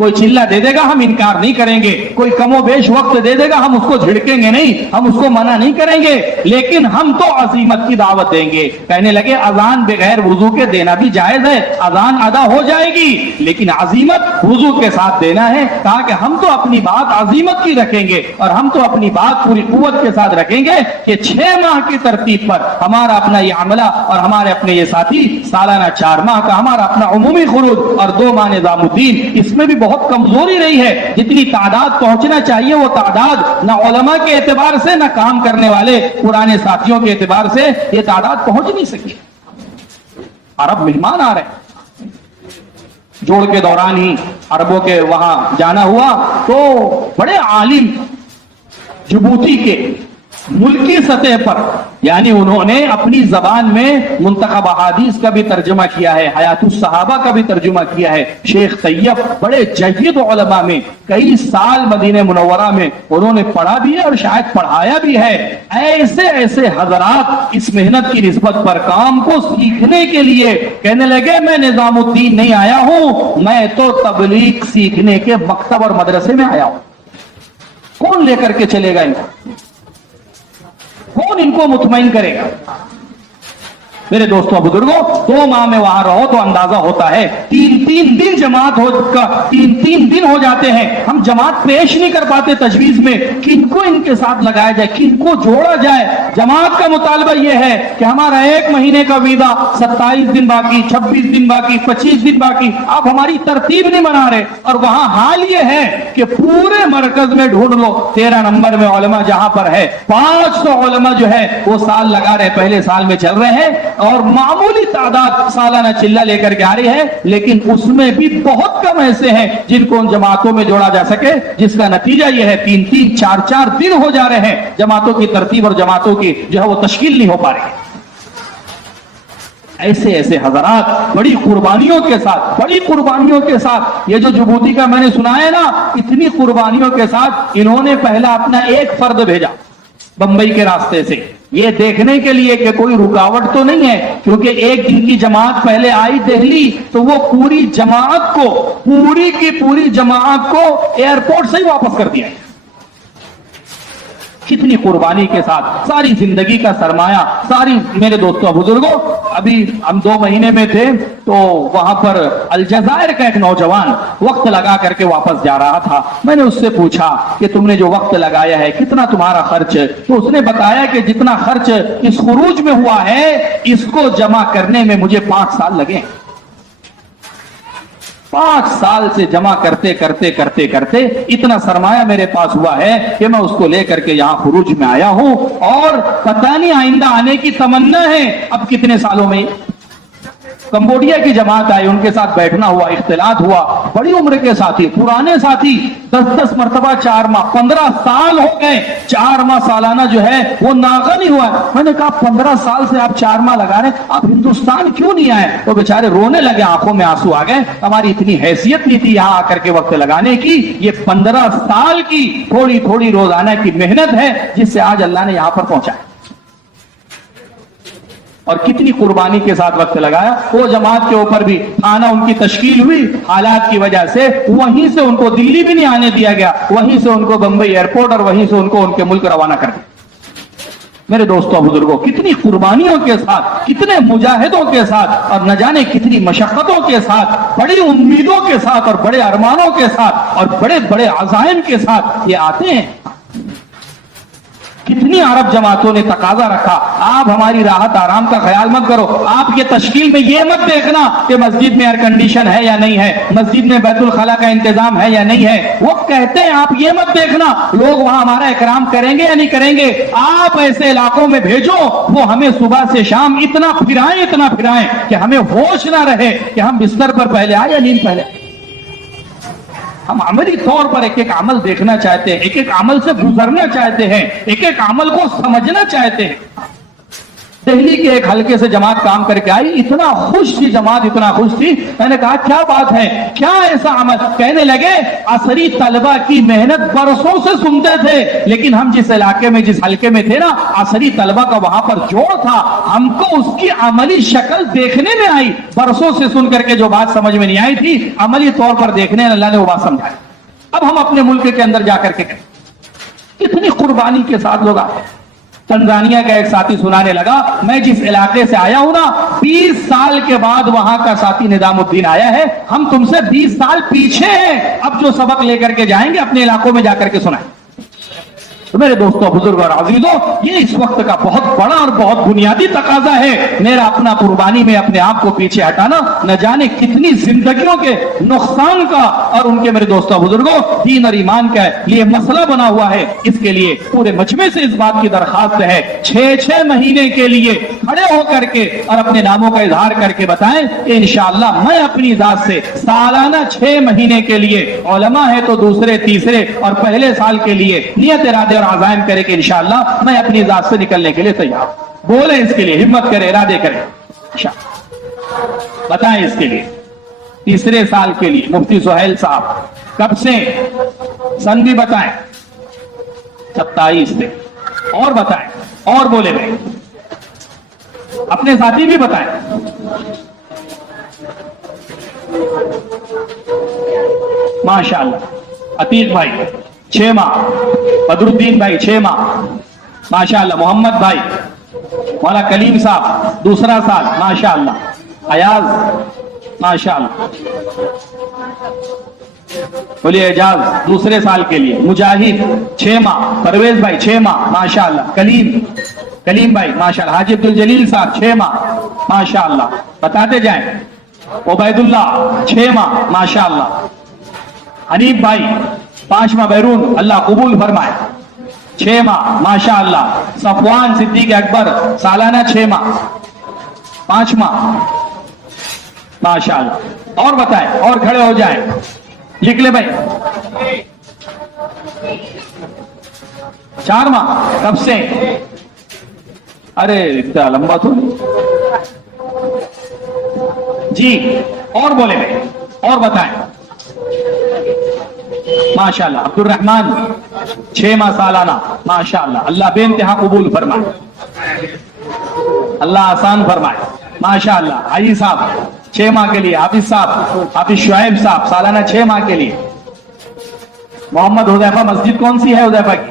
کوئی چلا دے دے گا ہم انکار نہیں کریں گے, کوئی کم و بیش وقت دے دے گا ہم اس کو جھڑکیں گے نہیں, ہم اس کو منع نہیں کریں گے, لیکن ہم تو عزیمت کی دعوت دیں گے. کہنے لگے اذان بغیر وضو کے دینا بھی جائز ہے, اذان ادا ہو جائے گی لیکن عزیمت وضو کے ساتھ دینا ہے. کہا کہ ہم تو اپنی بات عزیمت کی رکھیں گے اور ہم تو اپنی بات پوری قوت کے ساتھ رکھیں گے کہ 6 ماہ کی ترتیب پر ہمارا اپنا یہ عملہ اور ہمارے اپنے یہ ساتھی سالانہ 4 ماہ کا ہمارا اپنا عمومی خروج اور 2 ماہ نظام الدین. اس میں بھی بہت کمزوری رہی ہے, جتنی تعداد پہنچنا چاہیے وہ تعداد نہ علماء کے اعتبار سے نہ کام کرنے والے پرانے ساتھیوں کے اعتبار سے یہ تعداد پہنچ نہیں سکی. عرب مہمان آ رہے ہیں, جوڑ کے دوران ہی عربوں کے وہاں جانا ہوا تو بڑے عالم جبوتی کے ملکی سطح پر, یعنی انہوں نے اپنی زبان میں منتخب احادیث کا بھی ترجمہ کیا ہے, حیات الصحابہ کا بھی ترجمہ کیا ہے. شیخ طیب بڑے جید علماء میں کئی سال مدینہ منورہ میں انہوں نے پڑھا بھی ہے اور شاید پڑھایا بھی ہے. ایسے ایسے حضرات اس محنت کی نسبت پر کام کو سیکھنے کے لیے کہنے لگے میں نظام الدین نہیں آیا ہوں, میں تو تبلیغ سیکھنے کے مکتب اور مدرسے میں آیا ہوں. کون لے کر کے چلے گا ان کو, کون ان کو مطمئن کرے گا؟ میرے دوستوں بزرگوں 2 ماہ میں وہاں رہو تو اندازہ ہوتا ہے 3 دن جماعت تین دن ہو جاتے ہیں. ہم جماعت پیش نہیں کر پاتے تجویز میں, کن کو ان کے ساتھ لگایا جائے, کن کو جوڑا جائے. جماعت کا مطالبہ یہ ہے کہ ہمارا 1 مہینے کا ویزا 27 دن باقی, 26 دن باقی, 25 دن باقی, آپ ہماری ترتیب نہیں بنا رہے. اور وہاں حال یہ ہے کہ پورے مرکز میں ڈھونڈ لو 13 نمبر میں علماء جہاں پر ہے 500 علماء جو ہے وہ سال لگا رہے, پہلے سال میں چل رہے ہیں اور معمولی تعداد سالانہ چلہ لے کر کے آ رہی ہے, لیکن اس میں بھی بہت کم ایسے ہیں جن کو ان جماعتوں میں جوڑا جا سکے, جس کا نتیجہ یہ ہے 3 4 دن ہو جا رہے ہیں جماعتوں کی ترتیب اور جماعتوں کی جو ہے وہ تشکیل نہیں ہو پا رہی. ایسے ایسے حضرات بڑی قربانیوں کے ساتھ یہ جو جبوتی کا میں نے سنا ہے نا, اتنی قربانیوں کے ساتھ انہوں نے پہلا اپنا ایک فرد بھیجا بمبئی کے راستے سے, یہ دیکھنے کے لیے کہ کوئی رکاوٹ تو نہیں ہے, کیونکہ 1 دن کی جماعت پہلے آئی دہلی تو وہ پوری جماعت کو پوری جماعت کو ایئرپورٹ سے ہی واپس کر دیا. کتنی قربانی کے ساتھ, ساری زندگی کا سرمایہ, ساری. میرے دوستوں بزرگوں ابھی ہم 2 مہینے میں تھے تو وہاں پر الجزائر کا ایک نوجوان وقت لگا کر کے واپس جا رہا تھا. میں نے اس سے پوچھا کہ تم نے جو وقت لگایا ہے کتنا تمہارا خرچ, تو اس نے بتایا کہ جتنا خرچ اس خروج میں ہوا ہے اس کو جمع کرنے میں مجھے 5 سال لگے. 5 سال سے جمع کرتے اتنا سرمایہ میرے پاس ہوا ہے کہ میں اس کو لے کر کے یہاں خروج میں آیا ہوں, اور پتہ نہیں آئندہ آنے کی تمنا ہے. اب کتنے سالوں میں کمبوڈیا کی جماعت آئی, ان کے ساتھ بیٹھنا ہوا, اختلاط ہوا, بڑی عمر کے ساتھی, پرانے ساتھی, 10 مرتبہ 4 ماہ, 15 سال ہو گئے. 4 ماہ سالانہ جو ہے وہ ناغہ نہیں ہوا. میں نے کہا 15 سال سے آپ 4 ماہ لگا رہے, آپ ہندوستان کیوں نہیں آئے؟ تو بیچارے رونے لگے, آنکھوں میں آنسو آ گئے. ہماری اتنی حیثیت نہیں تھی یہاں آ کر کے وقت لگانے کی. یہ 15 سال کی تھوڑی روزانہ کی محنت ہے جس سے آج اللہ نے یہاں پر پہنچا. اور کتنی قربانی کے ساتھ وقت لگایا. وہ جماعت کے اوپر بھی تھانہ ان کی تشکیل ہوئی, حالات کی وجہ سے وہیں سے ان کو دلی بھی نہیں آنے دیا گیا, وہیں سے ان کو بمبئی ایئرپورٹ اور وہیں سے ان کو ان کے ملک روانہ کر دیا. میرے دوستوں بزرگوں کتنی قربانیوں کے ساتھ, کتنے مجاہدوں کے ساتھ, اور نہ جانے کتنی مشقتوں کے ساتھ, بڑی امیدوں کے ساتھ اور بڑے ارمانوں کے ساتھ اور بڑے بڑے عزائم کے ساتھ یہ آتے ہیں. کتنی عرب جماعتوں نے تقاضا رکھا, آپ ہماری راحت آرام کا خیال مت کرو, آپ یہ تشکیل میں یہ مت دیکھنا کہ مسجد میں ایئر کنڈیشن ہے یا نہیں ہے, مسجد میں بیت الخلا کا انتظام ہے یا نہیں ہے. وہ کہتے ہیں آپ یہ مت دیکھنا لوگ وہاں ہمارا اکرام کریں گے یا نہیں کریں گے, آپ ایسے علاقوں میں بھیجو وہ ہمیں صبح سے شام اتنا پھرائیں کہ ہمیں ہوش نہ رہے کہ ہم بستر پر پہلے آئے یا نیند پہلے. ہم عملی طور پر ایک عمل دیکھنا چاہتے ہیں, ایک عمل سے گزرنا چاہتے ہیں, ایک عمل کو سمجھنا چاہتے ہیں. دہلی کے ایک حلقے سے جماعت کام کر کے آئی, اتنا خوش تھی جماعت, اتنا خوش تھی. میں نے کہا کیا بات ہے, کیا ایسا عمل؟ کہنے لگے عصری طلبہ کی محنت برسوں سے سنتے تھے, لیکن ہم جس علاقے میں, جس حلقے میں تھے نا, عصری طلبہ کا وہاں پر جوڑ تھا, ہم کو اس کی عملی شکل دیکھنے میں آئی. برسوں سے سن کر کے جو بات سمجھ میں نہیں آئی تھی, عملی طور پر دیکھنے اللہ نے وہ بات سمجھائی. اب ہم اپنے ملک کے اندر جا کر کے کریں, کتنی قربانی کے ساتھ لوگ آتے ہیں. تنزانیہ کا ایک ساتھی سنانے لگا, میں جس علاقے سے آیا ہوں نا, 20 سال کے بعد وہاں کا ساتھی نظام الدین آیا ہے, ہم تم سے 20 سال پیچھے ہیں, اب جو سبق لے کر کے جائیں گے اپنے علاقوں میں جا کر کے سنائیں. تو میرے دوستوں, بزرگوں اور عزیزوں, یہ اس وقت کا بہت بڑا اور بہت بنیادی تقاضا ہے. میرا اپنا قربانی میں اپنے آپ کو پیچھے ہٹانا نہ جانے کتنی زندگیوں کے نقصان کا اور ان کے, میرے دوستوں بزرگوں, دین اور ایمان کا یہ مسئلہ بنا ہوا ہے. اس کے لیے پورے مجمع سے اس بات کی درخواست ہے, 6 مہینے کے لیے کھڑے ہو کر کے اور اپنے ناموں کا اظہار کر کے بتائیں کہ انشاءاللہ میں اپنی ذات سے سالانہ 6 مہینے کے لیے, علماء ہے تو دوسرے تیسرے اور پہلے سال کے لیے نیت ارادے اور عزائم کرے کہ انشاءاللہ میں اپنی ذات سے نکلنے کے لیے تیار. بولیں اس کے لیے, ہمت کرے, ارادے کرے, بتائیں اس کے لیے. تیسرے سال کے لیے مفتی سہیل صاحب کب سے, سن بھی بتائیں, 27 سے, اور بتائیں, اور بولے بھائی, اپنے ساتھی بھی بتائیں. ماشاءاللہ. عتیق بھائی 6 ماہ, بدر الدین بھائی 6 ماہ, ماشاءاللہ. محمد بھائی, مولا کلیم صاحب 2 سال, ماشاءاللہ. ایاز, ماشاءاللہ. بولیے اعجاز 2 سال کے لیے. مجاہد 6 ماہ, پرویز بھائی 6 ماہ, ماشاءاللہ. کلیم بھائی ماشاءاللہ. حاجی عبد الجلیل صاحب 6 ماہ, ماشاءاللہ. بتاتے جائیں. عبید اللہ 6 ماہ, ماشاءاللہ. حنیف بھائی 5 ماہ بیرون, اللہ قبول فرمائے. 6 ماہ, ماشاءاللہ. صفوان صدیق اکبر سالانہ 6 ماہ, 5 ماہ, ماشاءاللہ. اور بتائیں, اور کھڑے ہو جائیں, لکھ لے بھائی. 4 ماہ, کب سے؟ ارے اتنا لمبا تو نہیں جی. اور بولے بھائی, اور بتائیں. ماشاءاللہ. عبد الرحمان 6 ماہ سالانہ, ماشاءاللہ. اللہ بے انتہا قبول فرمائے, اللہ آسان فرمائے, ماشاءاللہ. حاجی صاحب 6 ماہ کے لیے. حافظ صاحب, حافظ شعیب صاحب سالانہ 6 ماہ کے لیے. محمد حذیفہ مسجد کون سی ہے حذیفہ کی؟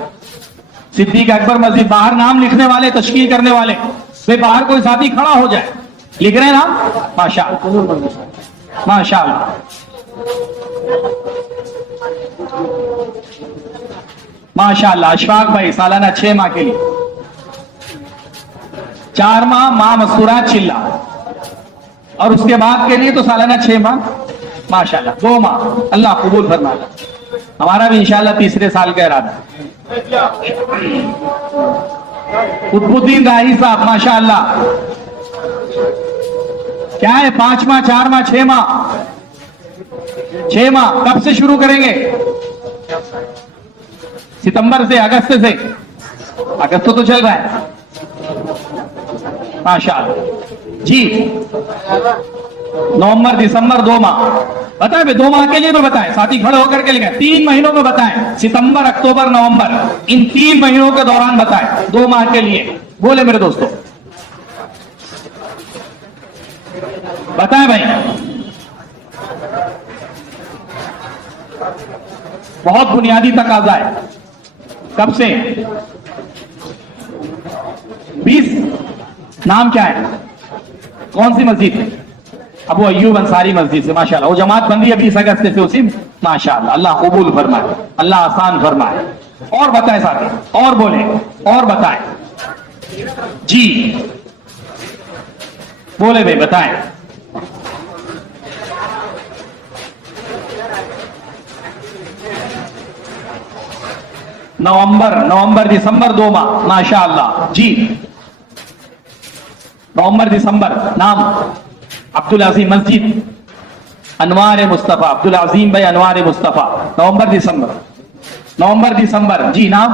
صدیق اکبر مسجد. باہر نام لکھنے والے, تشکیل کرنے والے, بے باہر کوئی ساتھی کھڑا ہو جائے, لکھ رہے ہیں نام, ماشاءاللہ, ماشاءاللہ. ماشاءاللہ. اشفاق بھائی سالانہ 6 ماہ کے لیے. 4 ماہ ماں مستورات چلہ, اور اس کے بعد کے لیے تو سالانہ 6 ماہ, ماشاءاللہ. 2 ماہ, اللہ قبول فرمائے. ہمارا بھی انشاءاللہ تیسرے سال کا ارادہ. قطب الدین راہی صاحب ماشاءاللہ. کیا ہے, 5 ماہ, 4 ماہ, 6 ماہ. 6 ماہ کب سے شروع کریں گے؟ ستمبر سے, اگست سے؟ اگست تو چل رہا ہے, ماشاءاللہ. جی. نومبر دسمبر 2 ماہ. بتائیں بھائی, 2 ماہ کے لیے تو بتائیں, ساتھی کھڑے ہو کر کے لکھیں. 3 مہینوں میں بتائیں, ستمبر, اکتوبر, نومبر, ان 3 مہینوں کے دوران بتائیں, 2 ماہ کے لیے. بولے میرے دوستوں, بتائیں بھائی. بہت بنیادی تقاضا ہے. کب سے؟ 20. نام کیا ہے, کون سی مسجد؟ ابو ایوب انصاری مسجد سے, ماشاءاللہ. وہ جماعت بندی ہے 20 اگست سے اسی, ماشاءاللہ. اللہ قبول فرمائے, اللہ آسان فرمائے. اور بتائیں ساتھی, اور بولیں, اور بتائیں. جی بولے بھائی, بتائیں. نومبر دسمبر 2 ماہ, ماشاءاللہ. جی. نومبر دسمبر. نام عبد العظیم مسجد انوار مصطفیٰ, عبد العظیم بھائی انوار مصطفیٰ. نومبر دسمبر. جی. نام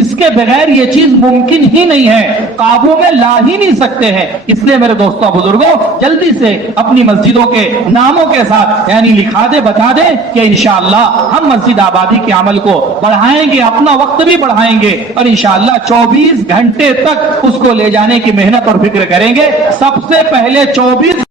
اس کے بغیر یہ چیز ممکن ہی نہیں ہے، قابو میں لا ہی نہیں سکتے ہیں۔ اس لیے میرے دوستوں بزرگوں، جلدی سے اپنی مسجدوں کے ناموں کے ساتھ یعنی لکھا دے، بتا دیں کہ انشاءاللہ ہم مسجد آبادی کے عمل کو بڑھائیں گے، اپنا وقت بھی بڑھائیں گے اور انشاءاللہ 24 گھنٹے تک اس کو لے جانے کی محنت اور فکر کریں گے۔ سب سے پہلے 24